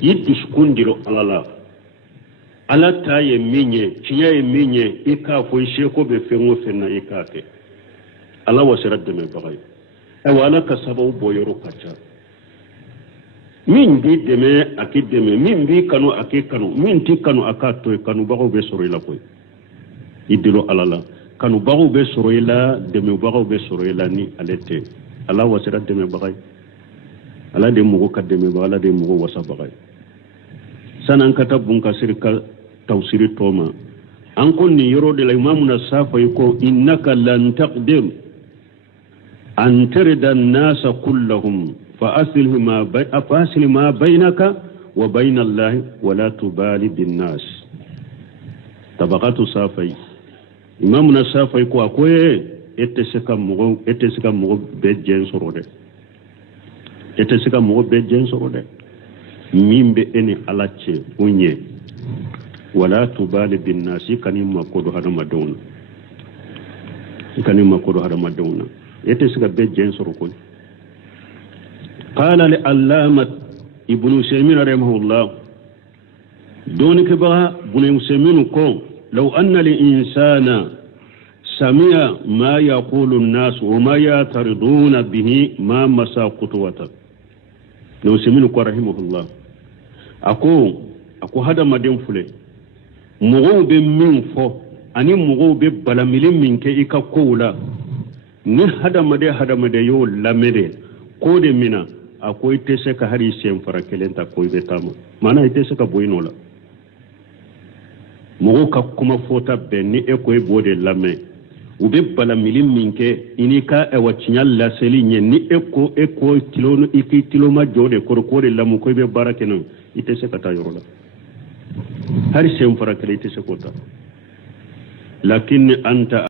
yiddu skundiro ala taye minye ciya e minye ika fo sheko be fengo fenna ikate ala wasira deme bagay e wala ka sababu boyoro kacha min bi deme akideme min bi kanu akikanu min ti kanu akato kanu bago be soro ila koy idilo alala kanu bago be soro ila deme bago be soro ila ni alete ala wasira deme bagay ala de mugo kademe bagala de mugo wasa bagay sanan katabun kasirka tawsiri toma an kon ni yoro de la imamuna safa ko innaka lan taqdir an tarida an-nas kullahum فأصل ما بينك وبين الله ولا تبالي بالناس طبقات صافي إمامنا صافي كو أكوي اتسكا مغو بجين سرودة اتسكا مغو بجين سرودة مين بأني علاتي ونye ولا تبالي بالناس كاني ما كودو هذا مدونا اتسكا بجين سرودة قال لعلامة ابن سيمين رحمه الله دونك بها ابن سيمين قول لو أن الإنسان سمع ما يقول الناس وما يعترضون به ما مسا قطوته ابن سيمين رحمه الله أكو هذا مدين فلي مغوب من فو أني مغوب بلامل من كيكا قولا ni hada made yo lamede ko de mina akoy tese ka hari sem fara kelenta koy betama mana tese ka boynola mogo ka kuma fota be ni e koy bode lame ube bala milim minke inika e wachinyal la seli nyen ni e ko tilono iki tiloma jode korokore lamu koy be barakeno itese ka tayorola hari sem fara kelete se kota lakin anta